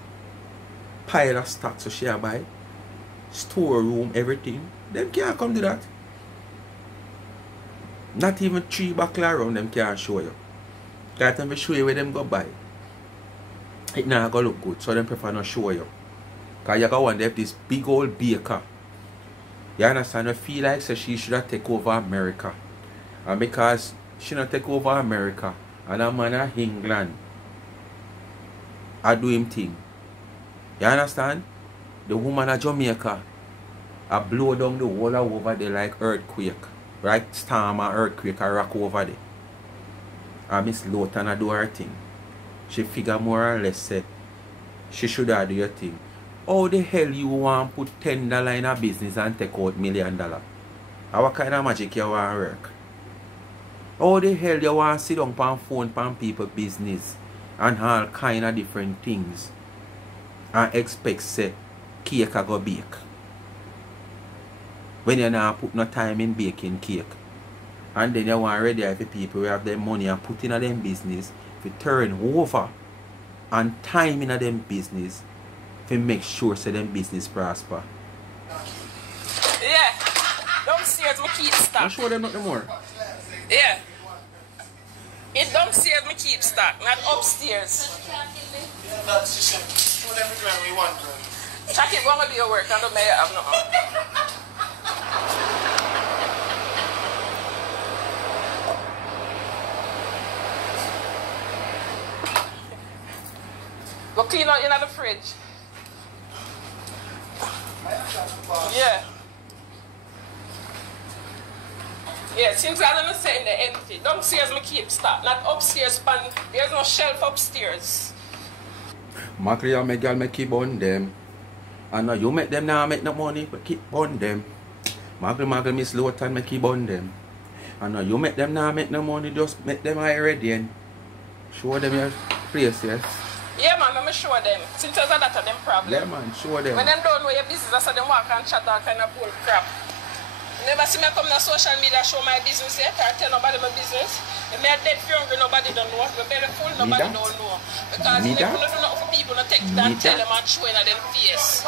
Pile of stocks so share buy. Storeroom, everything. Them can't come do that. Not even 3 buckle around them can't show you. That time we show you where them go buy. It not gonna look good, so them prefer not show you. Cause you got one have this big old baker. You understand? I feel like so she should have take over America. And because she not take over America, and a man of England I do him thing. You understand? The woman of Jamaica I blow down the wall over there like earthquake. Right? Storm or earthquake or rock over there. And Miss Lothian do her thing. She figure more or less say she should have do your thing. How the hell you want to put $10 in a business and take out $1 million? What kind of magic you want to work? How the hell you want to sit down on phone on people's business and all kind of different things and expect say cake a go bake? When you not put no time in baking cake. And then you want ready for people who have their money and put in them business to turn over and time in them business to make sure so them business prosper. Yeah. Downstairs me keep stock. I'll show them nothing more. Yeah. It downstairs me keep stock, not upstairs. Check it gonna be your work, I don't may have no. Go clean out in the fridge. Yeah. Yeah, since I don't say in the empty. Downstairs me keep stock, not upstairs, pan. There's no shelf upstairs. Macri and my girl make keep on them. And now you make them now make no money, but keep on them. Macri Miss Lothian make keep on them. And now you make them now make no money, just make them already and show them your place, yes. Yeah man, let me show them. Since there's a lot of them problem. Yeah man, show them. When them don't know your business, I say them walk and chat all kind of bull crap. You never see me come on social media show my business yet or tell nobody my business. If me are dead for hungry, nobody don't know. If me belly full, nobody don't know. Because if you don't do nothing for people, don't take it and tell them and show in them face.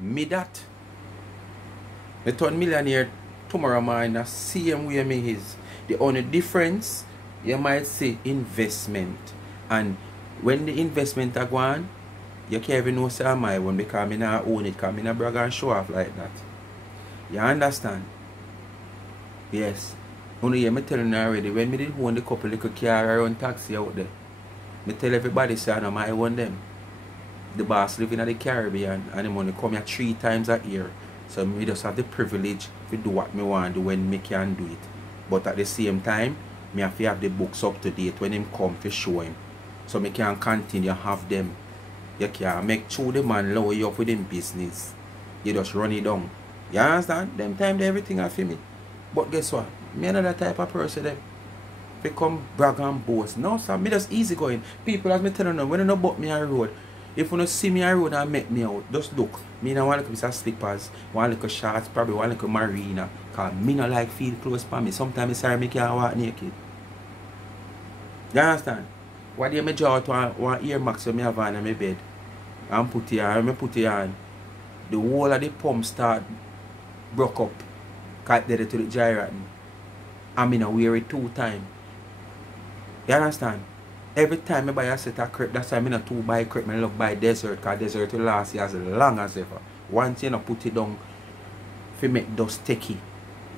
Me that. Me turn millionaire tomorrow morning the same way me is. The only difference you might say investment. And when the investment are gone, you can't even know say my one because I not own it, because I not brag and show off like that. You understand? Yes. Only hear me telling you already, when me did own the couple little car around taxi out there, me tell everybody say I know I own them. The boss living in the Caribbean and the money come here 3 times a year. So me just have the privilege to do what me want to do when me can do it. But at the same time, me have to have the books up to date when him come to show him. So me can continue have them. You can make sure the man lower you up with him business. You just run it down. You understand? Them time everything are for me. But guess what? Me another type of person that become brag and boast. No sir, me just easy going. People as me telling them, when you know about me on road, if you don't see me on road and make me out, just look. Me don't want to piece of slippers, one little shorts, probably one little marina. Cause me not like feel close for me. Sometimes sorry me can't walk naked. You understand? What do you draw out one earmax when me have on my bed? And put it on, me put it on. The whole of the pump start broke up. Cause they did to the gyrat. And me not wear it 2 times. You understand? Every time I buy a set of crepe, that's why I not to buy crepe, I love buy desert, because desert will last you as long as ever. Once you not put it down if you make dust sticky,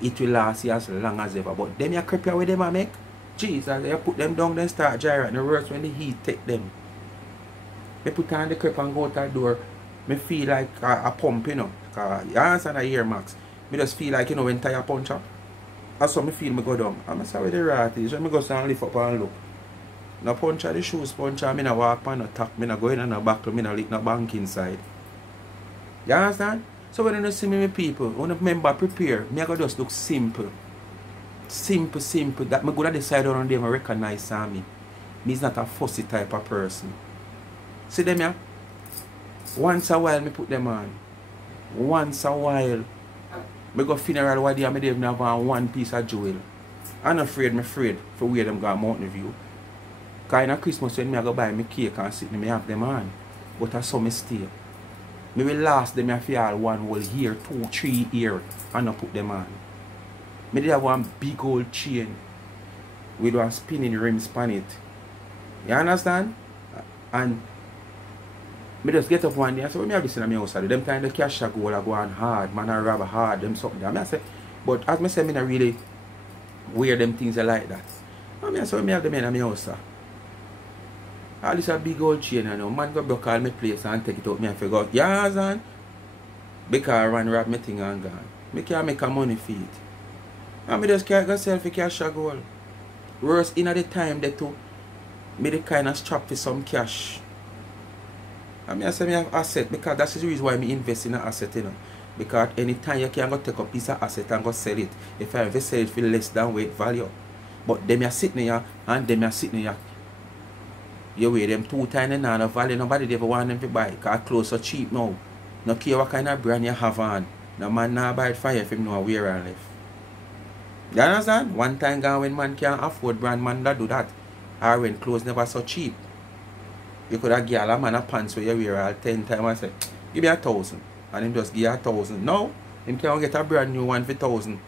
it will last you as long as ever. But them your crepe with them I make, Jesus, you put them down, then start gyrating. And the worst when the heat take them. I put on the crepe and go out the door, I feel like a pump, you know. You understand the ear max. I just feel like, you know, when tire punch up. That's how I feel I go down. I'm sorry the rat is. When I go and lift up and look. No punch the shoes punch, I not walk on no top, I not go in on the back, I not lick no bank inside. You understand? So when you see me with people, when you remember prepare, I go just look simple. Simple. That I go to decide on them and recognize me. Me is not a fussy type of person. See them here? Once a while I put them on. Once a while. I go funeral one day and I don't have one piece of jewel. I'm afraid for where them go Mountain View. Because in Christmas when I go buy my cake and sit and I have them on. But I saw me stay. I will last them if you all 1 whole year, 2, 3 years and not put them on. I did have one big old chain with one spinning rims on it. You understand? And I just get up one day and say, I have this in my house. Them time the cash go on hard, man I rob hard, them something. I say, but as I say, I don't really wear them things like that. I say, I have them in my house. All this a big old chain, you know. Man go broke all my place and take it out. Me and figure out, yes, and because I run wrap my thing and gone. Me can't make a money for it. And me just can't go sell for cash or gold. Worse, in at the time they too, me the kind of strap for some cash. And I say me have asset because that's the reason why me invest in an asset, you know. Because anytime you can go take a piece of asset and go sell it. If I ever sell it for less than weight value. But them are sitting here and them are sitting here. You weigh them 2 times and no value. Nobody ever want them to buy. Because clothes so cheap now. No care what kind of brand you have on. No man now buy it for you if him know where and left. You understand? One time gone when man can't afford brand, man that do that. Or when clothes never so cheap. You could have given a man a pants where you wear all 10 times and say, give me 1,000. And him just give you 1,000. No, him can't get a brand new one for 1,000.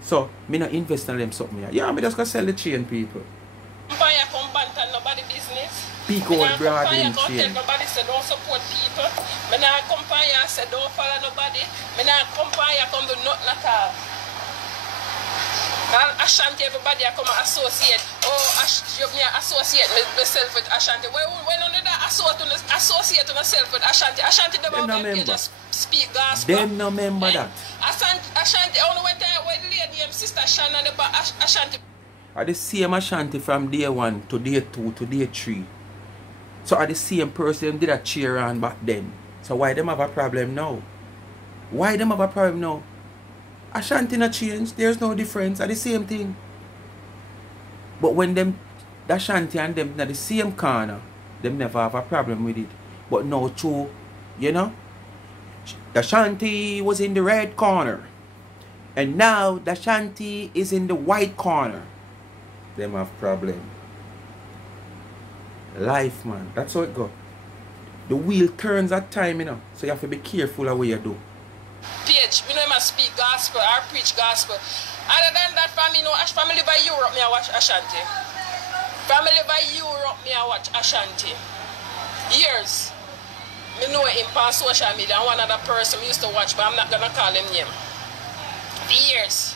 So, me not invest in them something here. Yeah, me just gonna sell the chain, people. Nobody business. Peak old broad in chain. Nobody say don't support people. Me not company and say don't follow nobody. Me not company and come do nothing at all. Ashanti, everybody come and associate. Oh, you associate myself with Ashanti. When only that associate myself with Ashanti. Ashanti never just speak gospel. Them no remember that. Ashanti, only when the lady, sister Shannon about Ashanti. Are the same Ashanti from day 1 to day 2 to day 3. So are the same person did a cheer on back then. So why them have a problem now? Why them have a problem now? Ashanti not change, there's no difference, are the same thing. But when them, the Ashanti and them in the same corner, them never have a problem with it. But now too, you know, the Ashanti was in the red corner. And now the Ashanti is in the white corner. Them have problem. Life, man, that's how it go. The wheel turns at time, you know, so you have to be careful of what you do. Page, me know must speak gospel or preach gospel. Other than that, family, you know, family by Europe, me I watch Ashanti. Family by Europe, me I watch Ashanti. Years. Me know him on social media and one other person me used to watch, but I'm not gonna call him name. Years.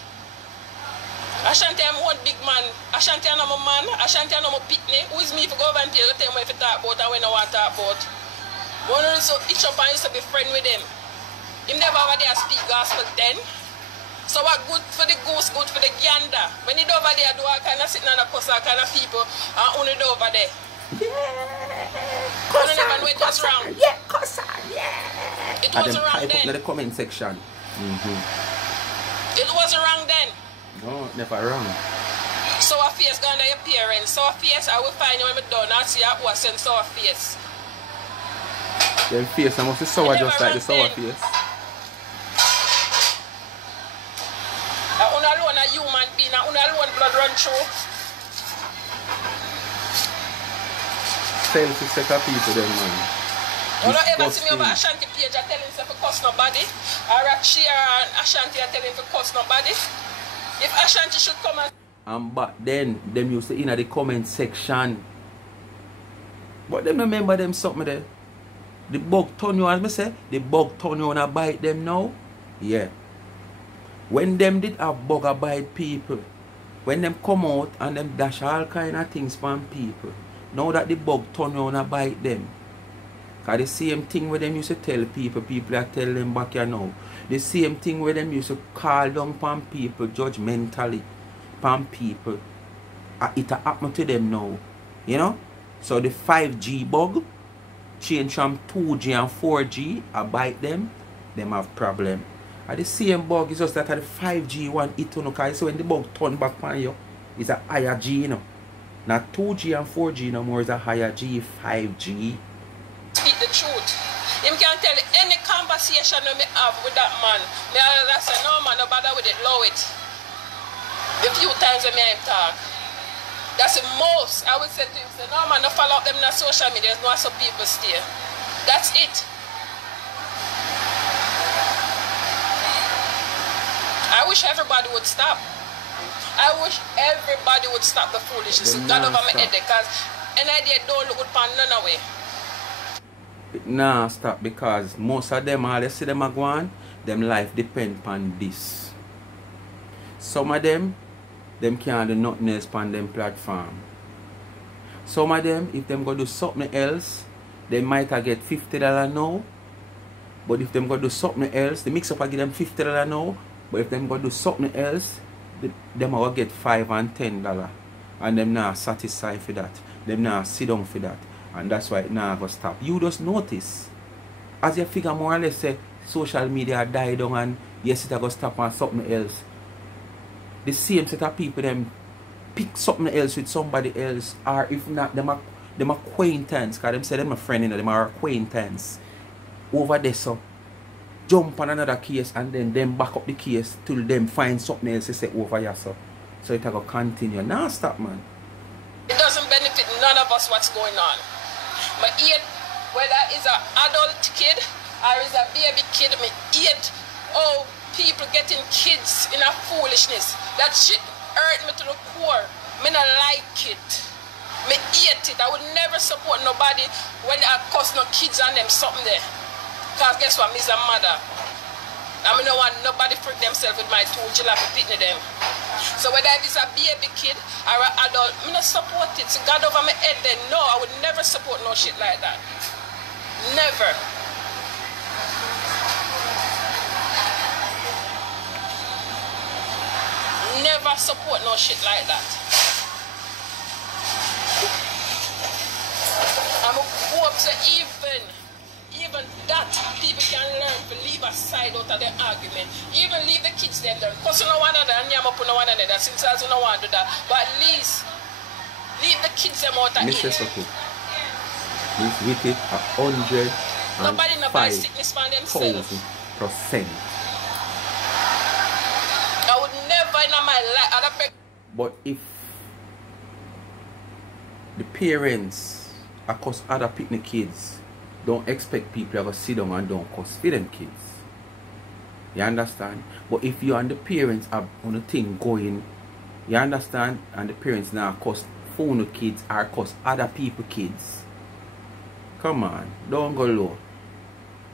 Ashanti I'm one big man. Ashanti I'm a man. Ashanti I'm a pitney. Who is me if I go over and tell me if I talk about and when I want to talk about. One of so each of us used to be friend with him. Him never over there speak gospel then. So what good for the goose, good for the gander. When he over there do all kind of sitting on the cuss all kind of people and only over there. Yeah. I don't even know it was wrong. Yeah, yeah. It wasn't wrong then. In the comment section. It wasn't wrong then. No, never wrong. So a face gonna your parents. So a face I will find you when I'm done and see how was send so a face. Your face I must be sour just like the sour face. Una alone a human being, una alone blood run through. Selfish set of people them, man. You don't ever see me over Ashanti page I tell him to cuss nobody. Or a cheer and Ashanti I tell him to cuss nobody. If Ashanti should come and back then, them used to in the comment section. But them remember them something there. The bug turn you, as me say, the bug turn you and I bite them now. Yeah. When them did have bug a bite people, when them come out and them dash all kind of things from people, now that the bug turn you and I bite them. Cause the same thing where them used to tell people, people are tell them back here now. The same thing where them used to call down upon people judgmentally upon people. It happen to them now. You know? So the 5G bug change from 2G and 4G, I bite them have problem. And the same bug is just that the 5G one it on okay. So when the bug turn back on you, it's a higher G, you know. Not 2G and 4G no more, it's a higher G, 5G. Speak the truth. Him can tell any conversation that me have with that man. Me I say, no man, no bother with it, low it. The few times when me him talk. That's the most I would say to him, say, no man, no follow up them on social media, there's no some people stay. That's it. I wish everybody would stop. I wish everybody would stop the foolishness. God over my head because an idea don't look good pan none away. Nah, stop because most of them, all you see them are going, them life depend on this. Some of them can't do nothing else on them platform. Some of them, if them go do something else, they might get $50 now. But if them go do something else, the mix up I give them $50 now. But if them go do something else, them will get $5 and $10. And them not satisfied for that. Them not sit down for that. And that's why it now go stop. You just notice. As you figure more or less say social media die down and yes it go stop on something else. The same set of people them pick something else with somebody else, or if not them acquaintance, because them say them a friend, you know, them are acquaintance over there, so jump on another case and then them back up the case till them find something else to say over here, so it will continue. Now stop, man. It doesn't benefit none of us what's going on. My eat, whether it's an adult kid or is a baby kid, me eat people getting kids in a foolishness. That shit hurt me to the core. Me not like it. Me hate it. I would never support nobody when I cost no kids on them something there. Because guess what? Me's a mother. I mean, no want nobody freak themselves with my two jalapy pitney them. So whether it's a baby kid or an adult, me not support it. So God over my head then. No, I would never support no shit like that. Never. Never support no shit like that. I'm a hope so even that people can learn to leave a side out of their argument. Even leave the kids them there. Because you know one another and you up on one another since I don't want to do that. But at least leave the kids them out of it. Mr. Soto, he's wicked 100%. Nobody no buy sickness for themselves. 1,000%. I would never in my life. But if the parents across other picnic kids, don't expect people to sit down and don't cause for them kids. You understand? But if you and the parents have on a thing going, you understand, and the parents now cause phone kids or cause other people kids. Come on, don't go low.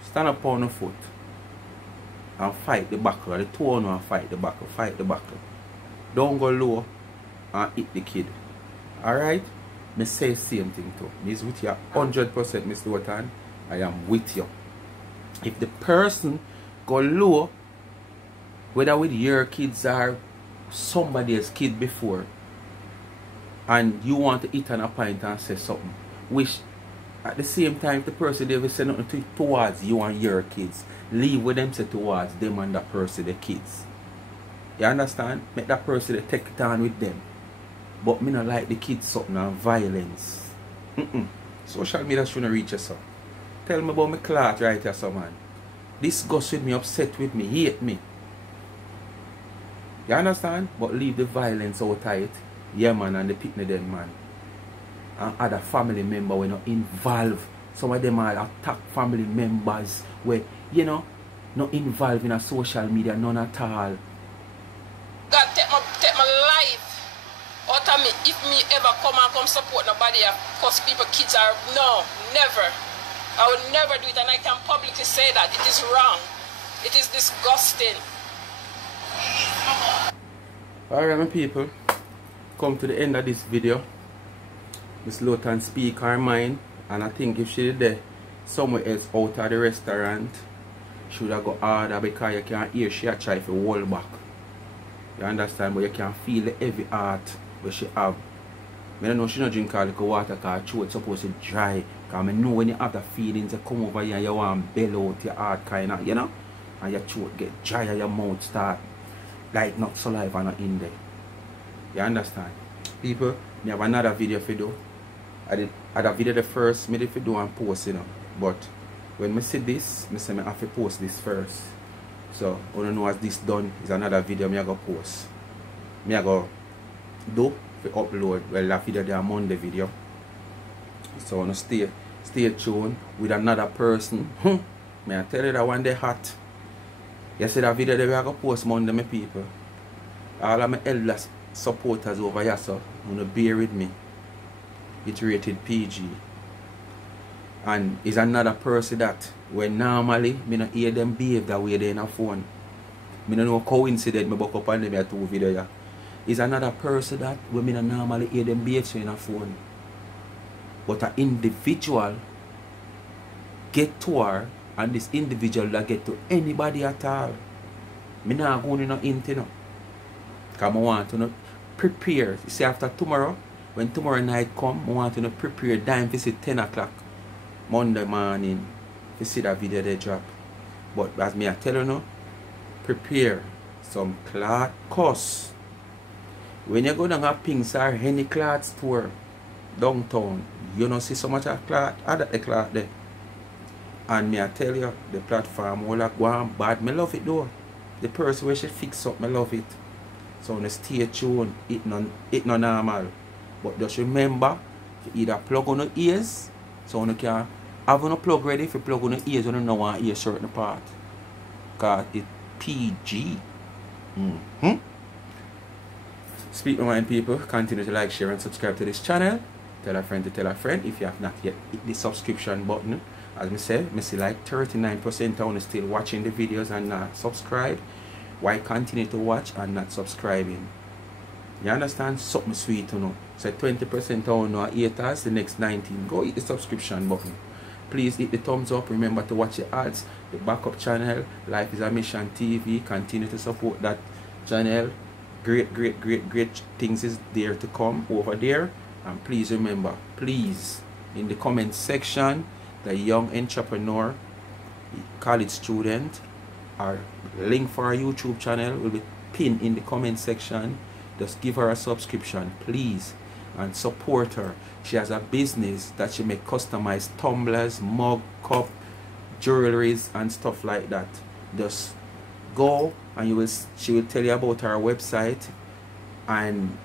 Stand up on the foot and fight the battle. The two on and fight the battle. Fight the battle. Don't go low and hit the kid. Alright? Me say same thing too. Me is with you 100%, Mr. Lothian. I am with you. If the person go low, whether with your kids or somebody else's kid before, and you want to hit on a point and say something, which at the same time the person they will say nothing towards you and your kids, leave with them say towards them and that person, the kids. You understand? Make that person take it on with them. But me not like the kids something and violence. Social media shouldn't reach us up. Tell me about my clot right here, so man. Disgust with me, upset with me, hate me. You understand? But leave the violence out of it. Yeah man, and the picnic them man. And other family members were not involved. Some of them are attack family members where, you know, not involved in a social media, none at all. God take my life out of me if me ever come support nobody because people kids are no, never. I would never do it, and I can publicly say that it is wrong. It is disgusting. Alright my people, come to the end of this video. Miss Lothian speak her mind, and I think if she did there somewhere else out of the restaurant, she would have got harder because you can't hear she a try to hold back. You understand? But you can feel the heavy heart where she have. I don't know she don't drink all the water because her throat supposed to dry. Because I know when you have the feelings you come over here and you want to bellow out your heart kind of, you know? And your throat get dry and your mouth start like not saliva not in there. You understand? People, I have another video for you. I did a video the first, I did for do and post, you know. But when I see this, I say I have to post this first. So, I don't know as this done is another video I go post. I go do for upload. Well, that video there Monday video. So, I stay tuned with another person. I tell you that one day hot. You see that video there I go post Monday, my people. All of my elders supporters over here, so you know, bear with me. It's rated PG. And is another person that when normally me not hear them behave that way they in a phone. Me don't know coincidence me buck up on them two video. Is another person that when me not normally hear them behave so in a phone. But an individual get to her, and this individual that get to anybody at all. Me not going in no hint, you know. Because I want to prepare. You see, after tomorrow, when tomorrow night come, I want to prepare dime visit 10 o'clock Monday morning to see that video they drop. But as me I tell you now, prepare some cloth costs. When you go down a Pinks or any cloth store downtown, you don't see so much of cloth, other cloth there. And me I tell you, the platform will go on bad. Me love it though. The person where she fix up, me love it. So on stay tuned, it no normal. But just remember, you either plug on the ears, so you can have a plug ready. If you plug on the ears, you don't know want to hear certain part. Because it's PG. Speak my mind, people. Continue to like, share, and subscribe to this channel. Tell a friend to tell a friend. If you have not yet hit the subscription button, as I said, I see like 39% are still watching the videos and not subscribe. Why continue to watch and not subscribing? You understand? Something sweet to know. So 20% are no haters, the next 19. Go hit the subscription button. Please hit the thumbs up. Remember to watch the ads, the backup channel, Life is a Mission TV. Continue to support that channel. Great things is there to come over there. And please remember, please, in the comment section, the young entrepreneur, college student, our link for our YouTube channel will be pinned in the comment section. Just give her a subscription, please, and support her. She has a business that she make customized tumblers, mug, cup, jewelries, and stuff like that. Just go and she will tell you about her website and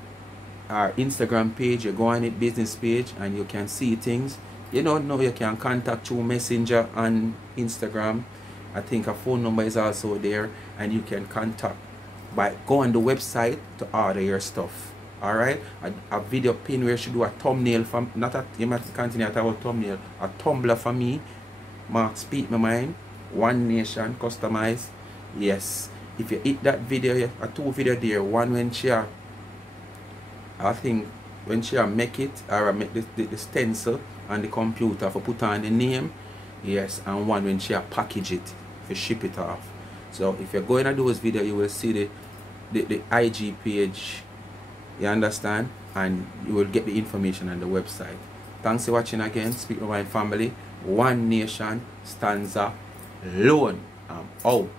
our Instagram page. You go on it, business page, and you can see things. You don't know, you can contact through Messenger and Instagram. I think a phone number is also there, and you can contact by go on the website to order your stuff. Alright, a video pin where she do a thumbnail from, not a, you might continue to talk about thumbnail, a tumbler for me. Mark Speak My Mind, One Nation, customize. Yes, if you hit that video, a 2 video there, one when she I think when she make it, or make the stencil and the computer for put on the name. Yes, and one when she package it for ship it off. So if you're going to do this video, you will see the IG page, you understand, and you will get the information on the website. Thanks for watching again. Speak My Mind family. One Nation, stanza alone. I'm out.